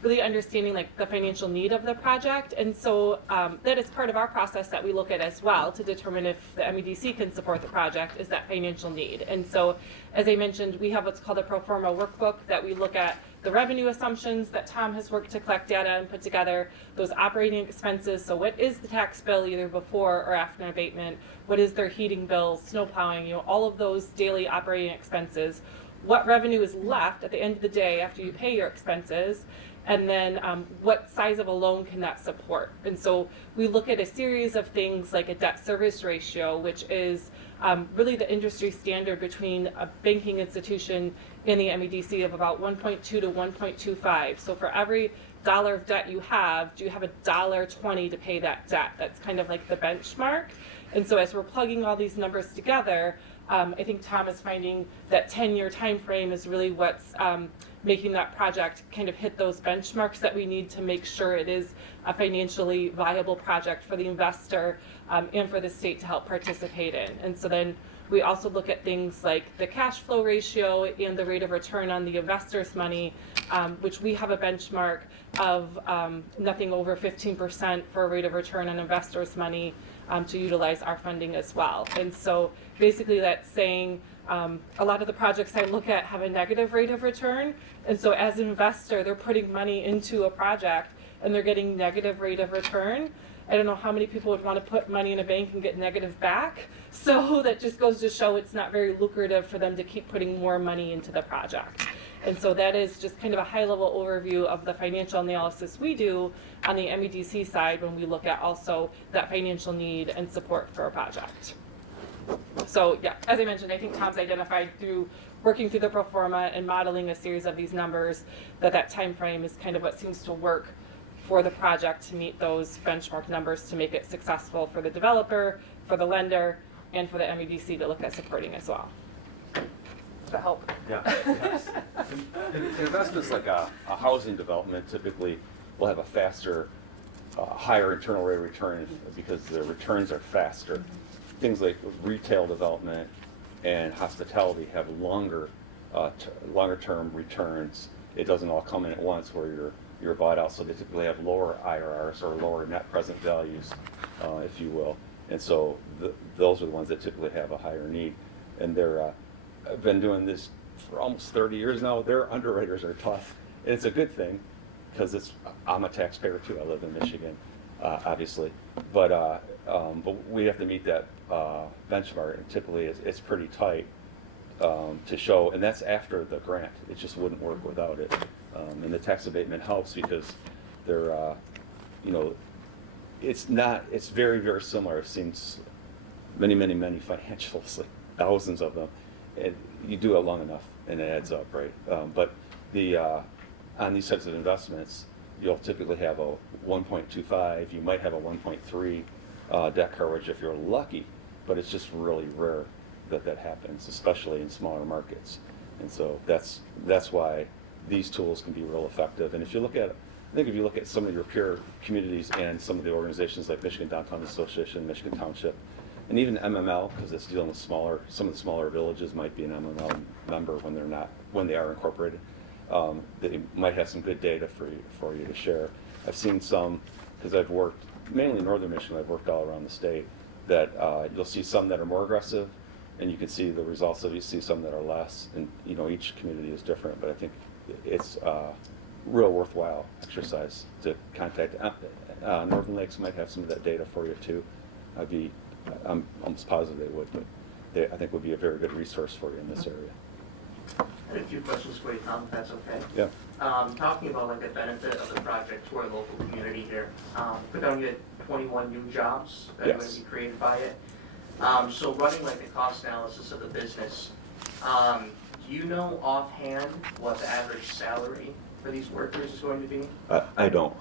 really understanding like the financial need of the project, and so that is part of our process that we look at as well to determine if the MEDC can support the project, is that financial need. And so, as I mentioned, we have what's called a pro forma workbook that we look at the revenue assumptions that Tom has worked to collect data and put together, those operating expenses, so what is the tax bill either before or after an abatement, what is their heating bill, snow plowing, all of those daily operating expenses, what revenue is left at the end of the day after you pay your expenses, and then what size of a loan can that support. And so we look at a series of things like a debt service ratio, which is really the industry standard between a banking institution and the MEDC of about 1.2 to 1.25. So for every dollar of debt you have, do you have $1.20 to pay that debt? That's kind of like the benchmark. And so as we're plugging all these numbers together, I think Tom is finding that 10-year time frame is really what's making that project kind of hit those benchmarks that we need to make sure it is a financially viable project for the investor and for the state to help participate in. And so then we also look at things like the cash flow ratio and the rate of return on the investor's money, which we have a benchmark of nothing over 15% for a rate of return on investors' money to utilize our funding as well. And so basically that's saying a lot of the projects I look at have a negative rate of return. And so as an investor, they're putting money into a project and they're getting negative rate of return. I don't know how many people would want to put money in a bank and get negative back. So that just goes to show it's not very lucrative for them to keep putting more money into the project. And so that is just kind of a high-level overview of the financial analysis we do on the MEDC side when we look at also that financial need and support for a project. So yeah, as I mentioned, I think Tom's identified through working through the pro forma and modeling a series of these numbers that time frame is kind of what seems to work for the project to meet those benchmark numbers to make it successful for the developer, for the lender, and for the MEDC to look at supporting as well. Does that help? Yeah. Yes. Investments like a housing development typically will have a faster, higher internal rate of return because the returns are faster. Things like retail development and hospitality have longer term returns. It doesn't all come in at once where you're bought out, so they typically have lower IRRs or lower net present values, if you will. And so those are the ones that typically have a higher need. And I've been doing this for almost 30 years now. Their underwriters are tough. And it's a good thing because I'm a taxpayer too. I live in Michigan, obviously. But we have to meet that benchmark, and typically it's pretty tight to show, and that's after the grant. It just wouldn't work without it. And the tax abatement helps because they're, it's very, very similar. I've seen many financials, like thousands of them. And you do it long enough, and it adds up, right? But on these types of investments, you'll typically have a 1.25. You might have a 1.3 debt coverage if you're lucky, but it's just really rare that happens, especially in smaller markets. And so that's why these tools can be real effective. And if you look at some of your peer communities and some of the organizations like Michigan Downtown Association, Michigan Township, and even MML, because it's dealing with some of the smaller villages might be an MML member when they are incorporated. They might have some good data for you to share. I've seen some, because I've worked mainly in northern Michigan, I've worked all around the state, that you'll see some that are more aggressive, and you can see the results of it. You see some that are less, and each community is different, but I think it's real worthwhile exercise to contact. Northern Lakes might have some of that data for you too. I'm almost positive they would, but I think would be a very good resource for you in this area. I had a few questions for you, Tom, if that's okay. Yeah. Talking about like the benefit of the project to our local community here. Put down you had 21 new jobs that are going Yes. to be created by it. So running like the cost analysis of the business, do you know offhand what the average salary for these workers is going to be? I don't.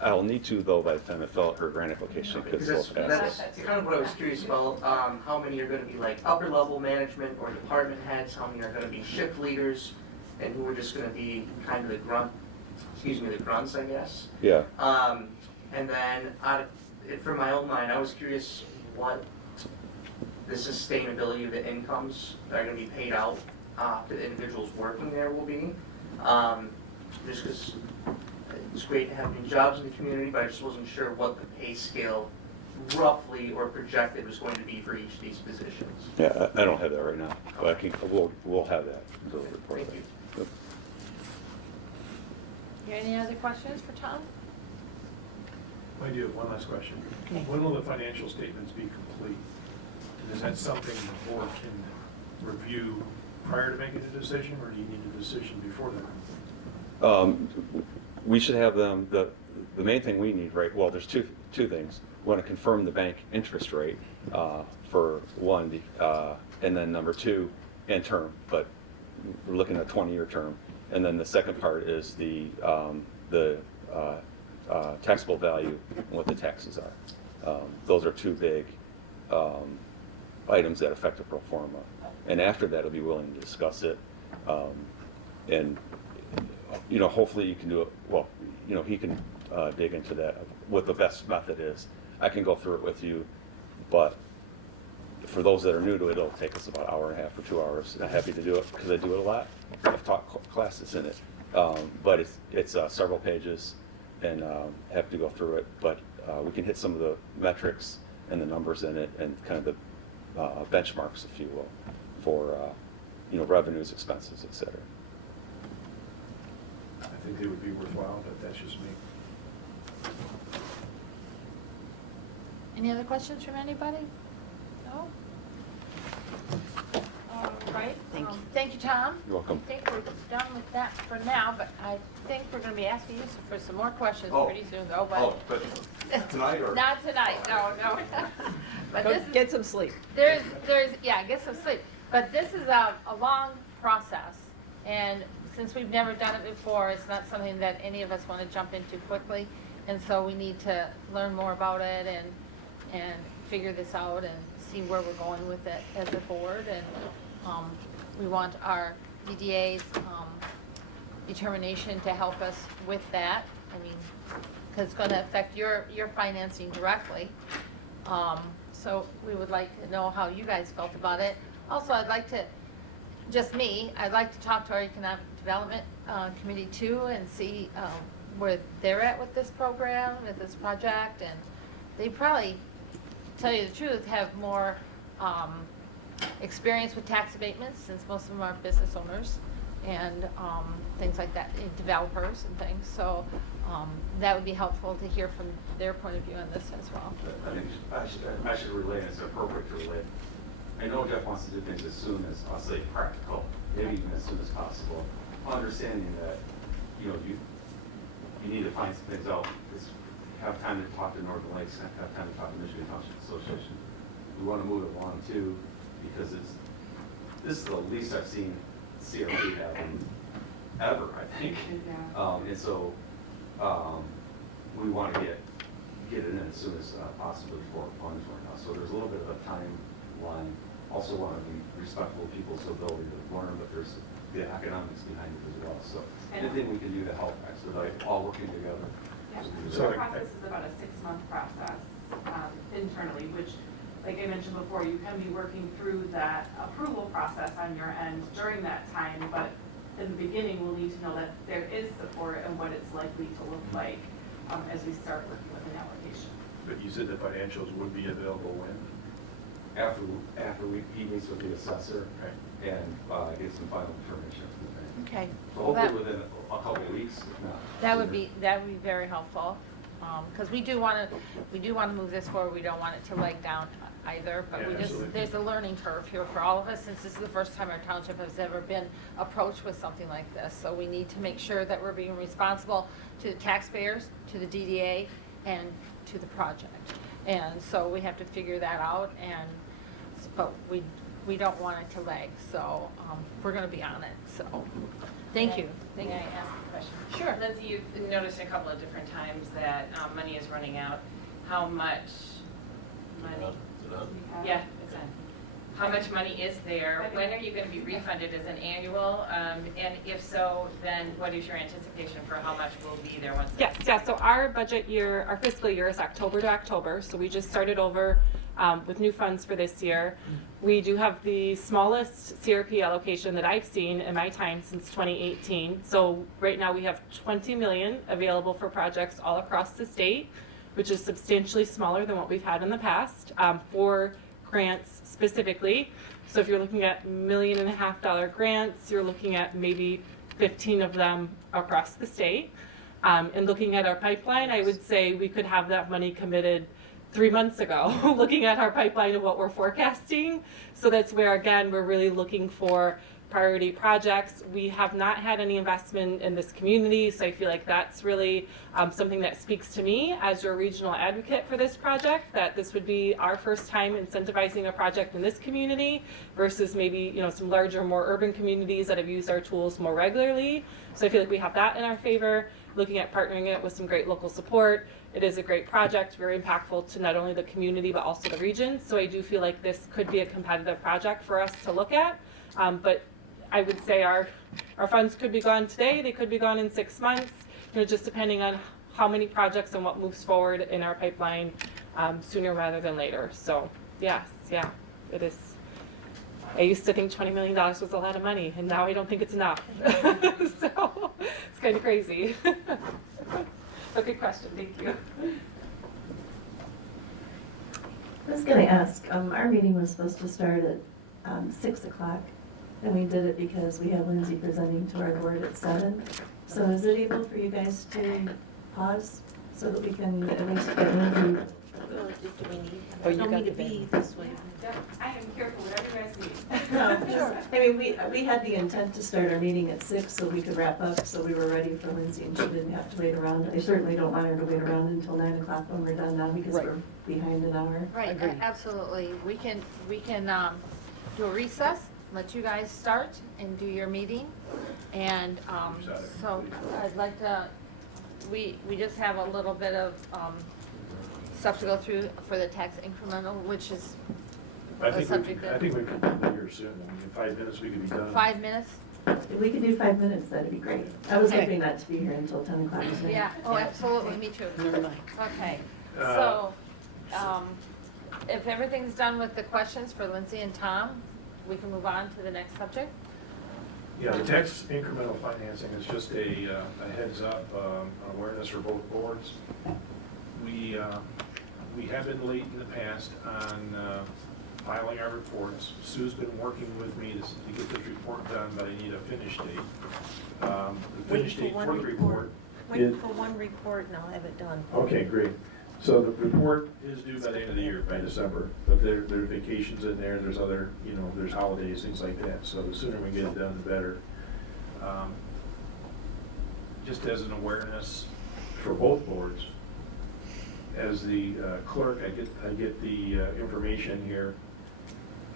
I'll need to though by the time I fill out her grant application because Because they'll that's pass it. kind of what I was curious about, how many are gonna be like upper level management or department heads, how many are gonna be shift leaders, and who are just gonna be kind of the the grunts, I guess. Yeah. And then, for my own mind, I was curious what the sustainability of the incomes that are gonna be paid out to the individuals working there will be. Just because it's great to have new jobs in the community, but I just wasn't sure what the pay scale roughly or projected was going to be for each of these positions. Yeah, I don't have that right now, but we'll have that. So we'll report Thank you. that. Yep. Any other questions for Tom? I do have one last question. Okay. When will the financial statements be complete? And is that something the board can review prior to making a decision, or do you need a decision before that? We should have them, the main thing we need, right, well, there's two things. We want to confirm the bank interest rate for one, and then number two, and term, but we're looking at a 20-year term. And then the second part is the taxable value and what the taxes are. Those are two big items that affect the pro forma. And after that, I'll be willing to discuss it. And hopefully you can do it, well, he can dig into that, what the best method is. I can go through it with you, but for those that are new to it, it'll take us about an hour and a half or 2 hours. And I'm happy to do it because I do it a lot. I've taught classes in it. But it's several pages and have to go through it. But we can hit some of the metrics and the numbers in it and kind of the benchmarks, if you will, for revenues, expenses, et cetera. I think they would be worthwhile, but that's just me. Any other questions from anybody? No? All right. Thank you. Thank you, Tom. You're welcome. I think we're done with that for now, but I think we're going to be asking you for some more questions Oh. pretty soon, though. but tonight or? Not tonight, no. But Go this is, get some sleep. there's, get some sleep. But this is a long process, and since we've never done it before, it's not something that any of us want to jump into quickly, and so we need to learn more about it and figure this out and see where we're going with it as a board, and we want our DDA's determination to help us with that. I mean, because it's going to affect your financing directly. So we would like to know how you guys felt about it. Also, I'd like to talk to our Economic Development Committee too and see where they're at with this program, with this project, and they probably, tell you the truth, have more experience with tax abatements since most of them are business owners and things like that, and developers and things. So that would be helpful to hear from their point of view on this as well. I think I should relay, it's appropriate to relay. I know Jeff wants to do things as soon as, I'll say practical, maybe even as soon as possible. Understanding that, you need to find some things out. Have time to talk to Northern Lakes, have time to talk to Michigan Township Association. We want to move it along too, because this is the least I've seen CRP happen ever, I think. And so we want to get it in as soon as possible before funds run out. So there's a little bit of a timeline. Also want to be respectful of people's ability to learn, but there's the economics behind it as well. So anything we can do to help expedite all working together. So the process is about a 6-month process internally, which, like I mentioned before, you can be working through that approval process on your end during that time, but in the beginning, we'll need to know that there is support and what it's likely to look like as we start working with an application. But you said the financials would be available when? After he meets with the assessor and gets some final information from the bank. Okay. So Well, hopefully within a couple of weeks, if not. that would be very helpful. Because we do want to move this forward, we don't want it to leg down either, but Yeah, we just, absolutely. there's a learning curve here for all of us, since this is the first time our township has ever been approached with something like this. So we need to make sure that we're being responsible to the taxpayers, to the DDA, and to the project. And so we have to figure that out, but we don't want it to lag, so we're gonna be on it, so, thank you. May I ask a question? Sure. Lindsay, you've noticed a couple of different times that money is running out. How much money? Yeah, it's on. How much money is there? When are you going to be refunded as an annual? And if so, then what is your anticipation for how much will be there once? Yes, yeah, so our budget year, our fiscal year is October to October, so we just started over with new funds for this year. We do have the smallest CRP allocation that I've seen in my time since 2018. So right now we have 20 million available for projects all across the state, which is substantially smaller than what we've had in the past for grants specifically. So if you're looking at $1.5 million grants, you're looking at maybe 15 of them across the state. And looking at our pipeline, I would say we could have that money committed 3 months ago, looking at our pipeline of what we're forecasting. So that's where, again, we're really looking for priority projects. We have not had any investment in this community, so I feel like that's really something that speaks to me as your regional advocate for this project, that this would be our first time incentivizing a project in this community versus maybe, some larger, more urban communities that have used our tools more regularly. So I feel like we have that in our favor, looking at partnering it with some great local support. It is a great project, very impactful to not only the community but also the region. So I do feel like this could be a competitive project for us to look at. But I would say our funds could be gone today, they could be gone in 6 months, just depending on how many projects and what moves forward in our pipeline sooner rather than later. So yes, yeah, it is. I used to think $20 million was a lot of money, and now I don't think it's enough. So it's kind of crazy. A good question, thank you. I was gonna ask, our meeting was supposed to start at 6 o'clock, and we did it because we have Lindsay presenting to our board at 7. So is it able for you guys to pause so that we can at least get Lindsay? Do we need, Oh, you don't got need to the be bid. this way. Yep, I am here for whatever you guys need. No, sure. I mean, we had the intent to start our meeting at 6 so we could wrap up, so we were ready for Lindsay and she didn't have to wait around. I certainly don't want her to wait around until 9 o'clock when we're done now because Right. we're behind an hour. Right, Agreed. absolutely. We can do a recess, let you guys start and do your meeting. And so I'd like to, we just have a little bit of stuff to go through for the tax incremental, which is I a think subject I that, think we could be here soon. In 5 minutes, we could be done. 5 minutes? If we could do 5 minutes, that'd be great. I was Okay. hoping not to be here until 10 o'clock tonight. Yeah, oh, absolutely, me too. Never mind. Okay, Uh, so, if everything's done with the questions for Lindsay and Tom, we can move on to the next subject? Yeah, the tax incremental financing is just a heads up, awareness for both boards. We have been late in the past on filing our reports. Sue's been working with me to get this report done, but I need a finish date. The finish date for the report. Wait for one report and I'll have it done. Okay, great. So the report is due by the end of the year, by December, but there are vacations in there, there's other, there's holidays, things like that, so the sooner we get it done, the better. Just as an awareness for both boards, as the clerk, I get the information here.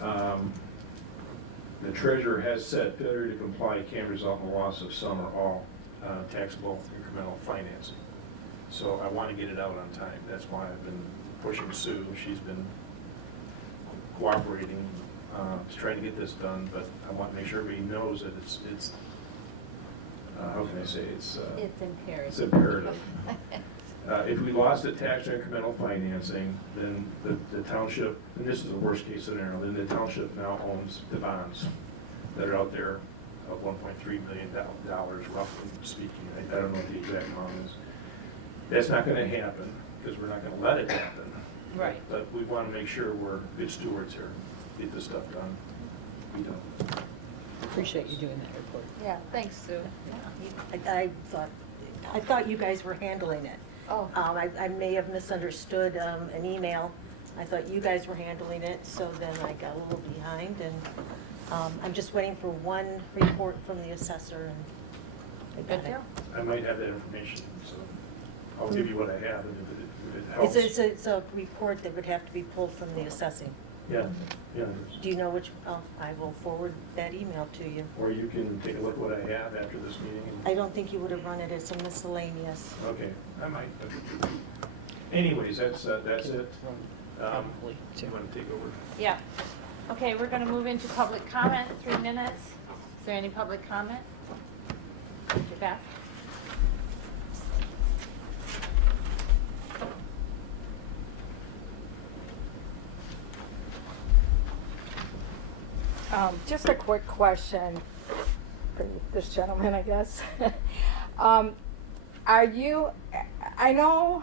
The treasurer has said failure to comply can result in the loss of some or all taxable incremental financing. So I want to get it out on time. That's why I've been pushing Sue. She's been cooperating, trying to get this done, but I want to make sure everybody knows that it's how can I say, it's imperative. It's imperative. If we lost the tax incremental financing, then the township, and this is the worst case scenario, then the township now owns the bonds that are out there of $1.3 million, roughly speaking. I don't know what the exact amount is. That's not going to happen, because we're not going to let it happen. Right. But we want to make sure we're good stewards here, get this stuff done, be done. Appreciate you doing that report. Yeah, thanks, Sue. I thought you guys were handling it. Oh. I may have misunderstood an email. I thought you guys were handling it, so then I got a little behind, and I'm just waiting for one report from the assessor, and I got Good it. deal. I might have that information, so I'll give you what I have, and if it helps. It's a report that would have to be pulled from the assessing. Yeah, yeah. Do you know which, I will forward that email to you. Or you can take a look what I have after this meeting. I don't think you would have run it as a miscellaneous. Okay, I might. Anyways, that's it. You want to take over? Yeah. Okay, we're gonna move into public comment, 3 minutes. Is there any public comment? You're back. Just a quick question for this gentleman, I guess. I know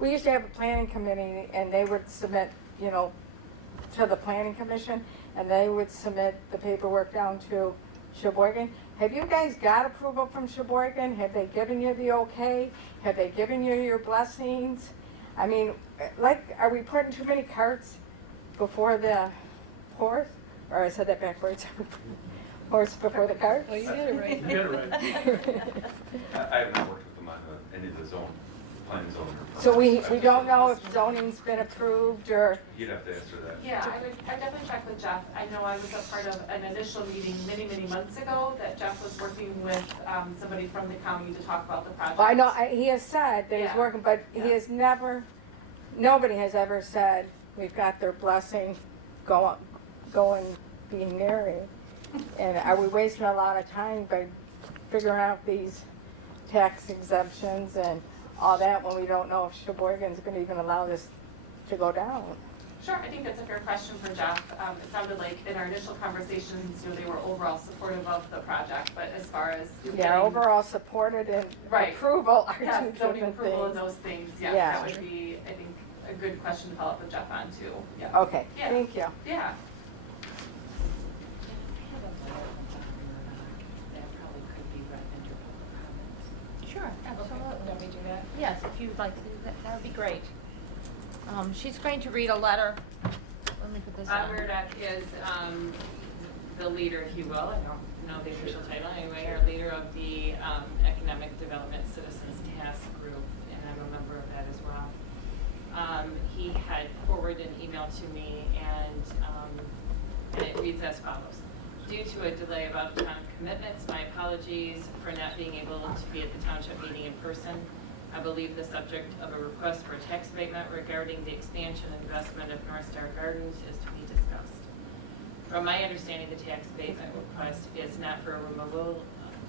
we used to have a planning committee and they would submit, to the planning commission and they would submit the paperwork down to Sheboygan. Have you guys got approval from Sheboygan? Have they given you the okay? Have they given you your blessings? I mean, are we putting too many carts before the horse? Or I said that backwards. Horse before the cart? Oh, you did it right. You got it right. I have not worked with them on any of the planning zone. So we don't know if zoning's been approved or, You'd have to answer that. Yeah, I definitely check with Jeff. I know I was a part of an initial meeting many, many months ago that Jeff was working with somebody from the county to talk about the project. well, I know, he has said that he's Yeah. working, but he has never, nobody has ever said, we've got their blessing, go and be married. And are we wasting a lot of time by figuring out these tax exemptions and all that when we don't know if Sheboygan's gonna even allow this to go down? Sure, I think that's a fair question for Jeff. It sounded like in our initial conversations, they were overall supportive of the project, but as far as. Yeah, overall supported and Right. approval are Yeah, two zoning different approval and things. those things, yes, Yeah. that would be, I think, a good question to follow up with Jeff on too, yeah. Okay, Yeah. thank you. Yeah, That probably could be right under public comments. Sure, absolutely. Let me do that. Yes, if you'd like to do that, that would be great. She's going to read a letter. Let me put this on. Murdoch is the leader, if you will, I don't know the official title anyway, our leader of the Economic Development Citizens Task Group, and I'm a member of that as well. He had forwarded an email to me, and it reads as follows. Due to a delay of out-of-town commitments, my apologies for not being able to be at the township meeting in person. I believe the subject of a request for a tax abatement regarding the expansion and investment of North Star Gardens is to be discussed. From my understanding, the tax abatement request is not for a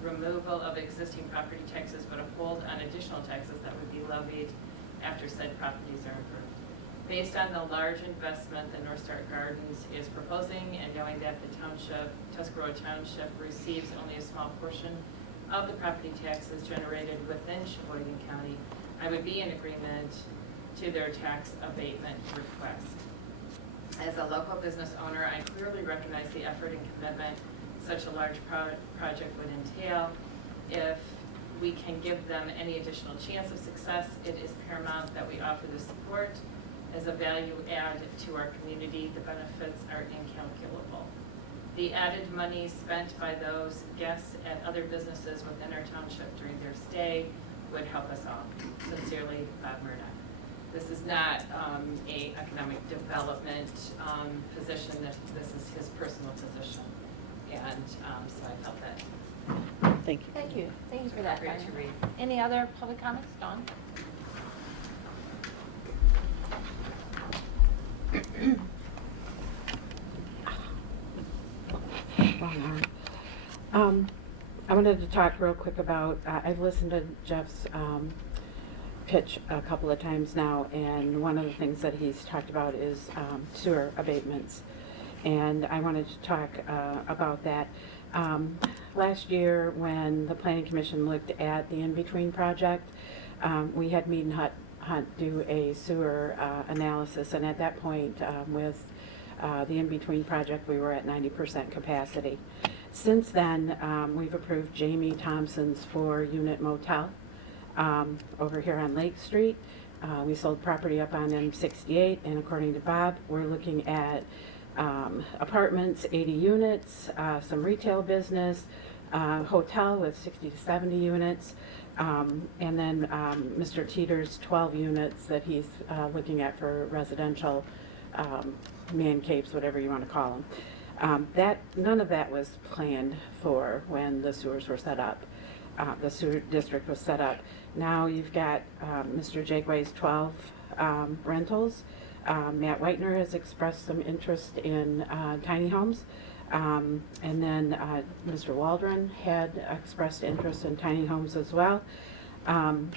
removal of existing property taxes, but a hold on additional taxes that would be levied after said properties are improved. Based on the large investment that North Star Gardens is proposing, and knowing that the township, Tuscarora Township, receives only a small portion of the property taxes generated within Sheboygan County, I would be in agreement to their tax abatement request. As a local business owner, I clearly recognize the effort and commitment such a large project would entail. If we can give them any additional chance of success, it is paramount that we offer the support. As a value add to our community, the benefits are incalculable. The added money spent by those guests at other businesses within our township during their stay would help us all. Sincerely, Bob Murdoch. This is not a economic development position. This is his personal position, and so I felt that. Thank you. Thank you. Thank you for that. Great to read. Any other public comments, Dawn? I wanted to talk real quick about, I've listened to Jeff's pitch a couple of times now, and one of the things that he's talked about is sewer abatements. And I wanted to talk about that. Last year, when the Planning Commission looked at the in-between project, we had Mead and Hunt do a sewer analysis, and at that point, with the in-between project, we were at 90% capacity. Since then, we've approved Jamie Thompson's 4-unit motel over here on Lake Street. We sold property up on M68, and according to Bob, we're looking at apartments, 80 units, some retail business, hotel with 60 to 70 units, and then Mr. Teeter's 12 units that he's looking at for residential man caves, whatever you want to call them. None of that was planned for when the sewers were set up. The sewer district was set up. Now you've got Mr. Jakeway's 12 rentals. Matt Whitener has expressed some interest in tiny homes. And then Mr. Waldron had expressed interest in tiny homes as well.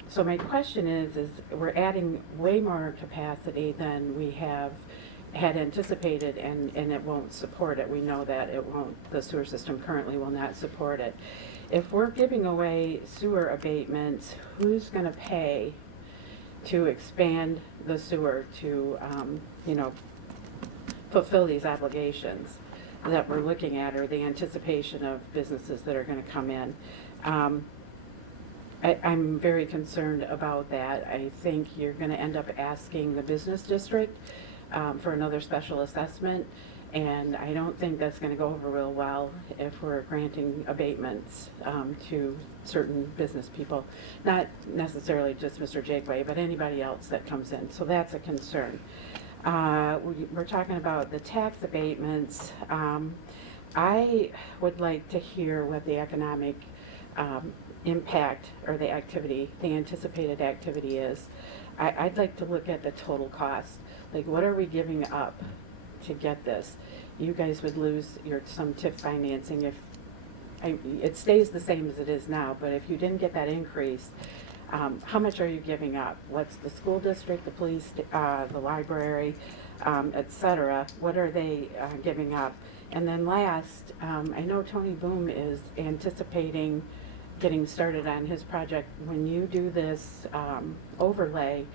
So my question is we're adding way more capacity than we had anticipated, and it won't support it. We know that it won't, the sewer system currently will not support it. If we're giving away sewer abatements, who's going to pay to expand the sewer to, fulfill these obligations that we're looking at, or the anticipation of businesses that are going to come in? I'm very concerned about that. I think you're going to end up asking the business district for another special assessment, and I don't think that's going to go over real well if we're granting abatements to certain business people, not necessarily just Mr. Jakeway, but anybody else that comes in. So that's a concern. We're talking about the tax abatements. I would like to hear what the economic impact or the anticipated activity is. I'd like to look at the total cost. Like, what are we giving up to get this? You guys would lose some TIF financing if it stays the same as it is now, but if you didn't get that increase, how much are you giving up? What's the school district, the police, the library, et cetera? What are they giving up? And then last, I know Tony Boom is anticipating getting started on his project. When you do this overlay,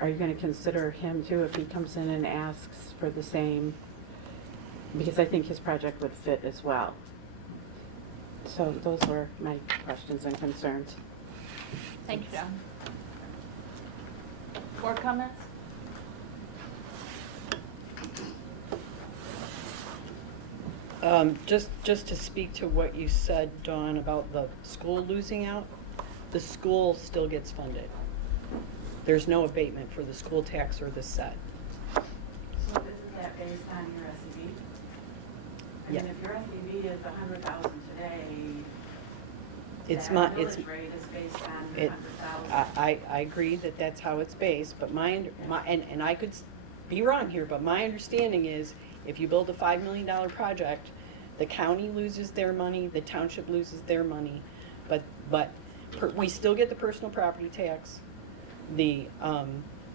are you going to consider him too if he comes in and asks for the same? Because I think his project would fit as well. So those were my questions and concerns. Thank you, John. Board comments? Just to speak to what you said, Dawn, about the school losing out, the school still gets funded. There's no abatement for the school tax or the set. So isn't that based on your SEV? Yeah. If your SEV is 100,000 today, It's that my, millage rate is based on 100,000. I agree that that's how it's based, but and I could be wrong here, but my understanding is if you build a $5 million project, the county loses their money, the township loses their money, but we still get the personal property tax. The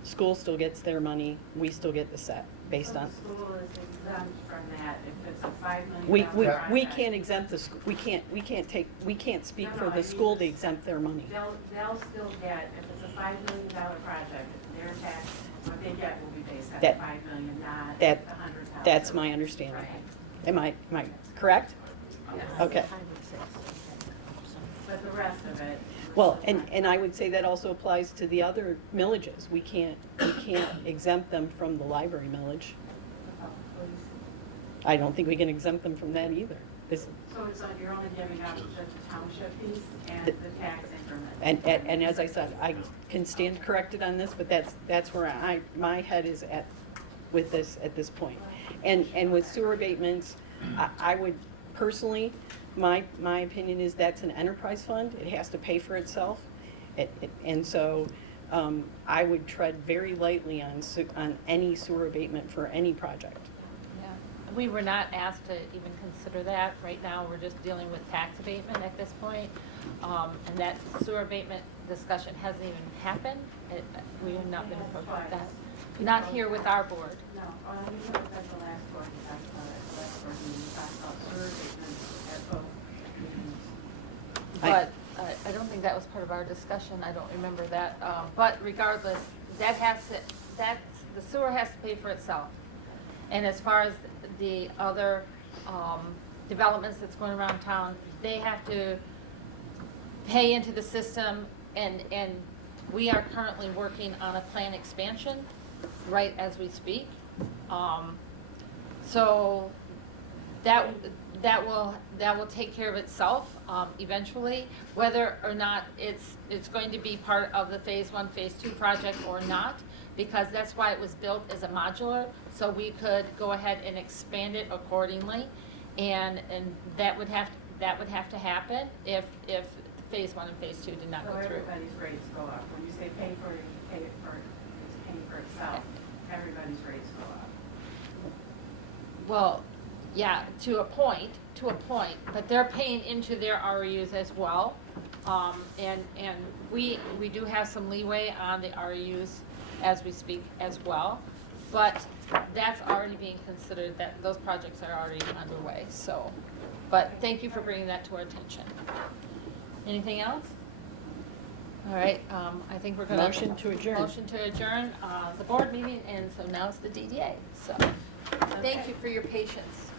school still gets their money. We still get the set based on. The school is exempt from that if it's a $5 million project. We can't exempt the school. We can't speak for the school to exempt their money. They'll still get, if it's a $5 million project, their tax, what they get will be based on That- $5 million, not that- 100,000. That's my understanding. Right. Am I correct? Yes. Okay. But the rest of it. Well, and I would say that also applies to the other millages. We can't exempt them from the library millage. I don't think we can exempt them from that either. So it's like you're only giving up the township piece and the tax increment. And as I said, I can stand corrected on this, but that's where my head is at with this at this point. And with sewer abatements, I would personally, my opinion is that's an enterprise fund. It has to pay for itself. And so I would tread very lightly on any sewer abatement for any project. Yeah. We were not asked to even consider that. Right now, we're just dealing with tax abatement at this point. And that sewer abatement discussion hasn't even happened. We have not been approached with that. Not here with our board. No, you look at the last board, we talked about it, the last board, we talked about sewer abatements at both meetings. But I don't think that was part of our discussion. I don't remember that. But regardless, the sewer has to pay for itself. And as far as the other developments that's going around town, they have to pay into the system and we are currently working on a plan expansion right as we speak. So that will take care of itself eventually, whether or not it's going to be part of the phase 1, phase 2 project or not, because that's why it was built as a modular, so we could go ahead and expand it accordingly, and that would have to happen if phase 1 and phase 2 did not So go through. everybody's rates go up. When you say pay for it, you pay it for, it's paying for itself. Everybody's rates go up. Well, yeah, to a point, but they're paying into their REUs as well. And we do have some leeway on the REUs as we speak as well. But that's already being considered, that those projects are already underway, so. But thank you for bringing that to our attention. Anything else? All right, I think we're gonna. Motion to adjourn. Motion to adjourn, the board meeting, and so now it's the DDA, so. Thank you for your patience.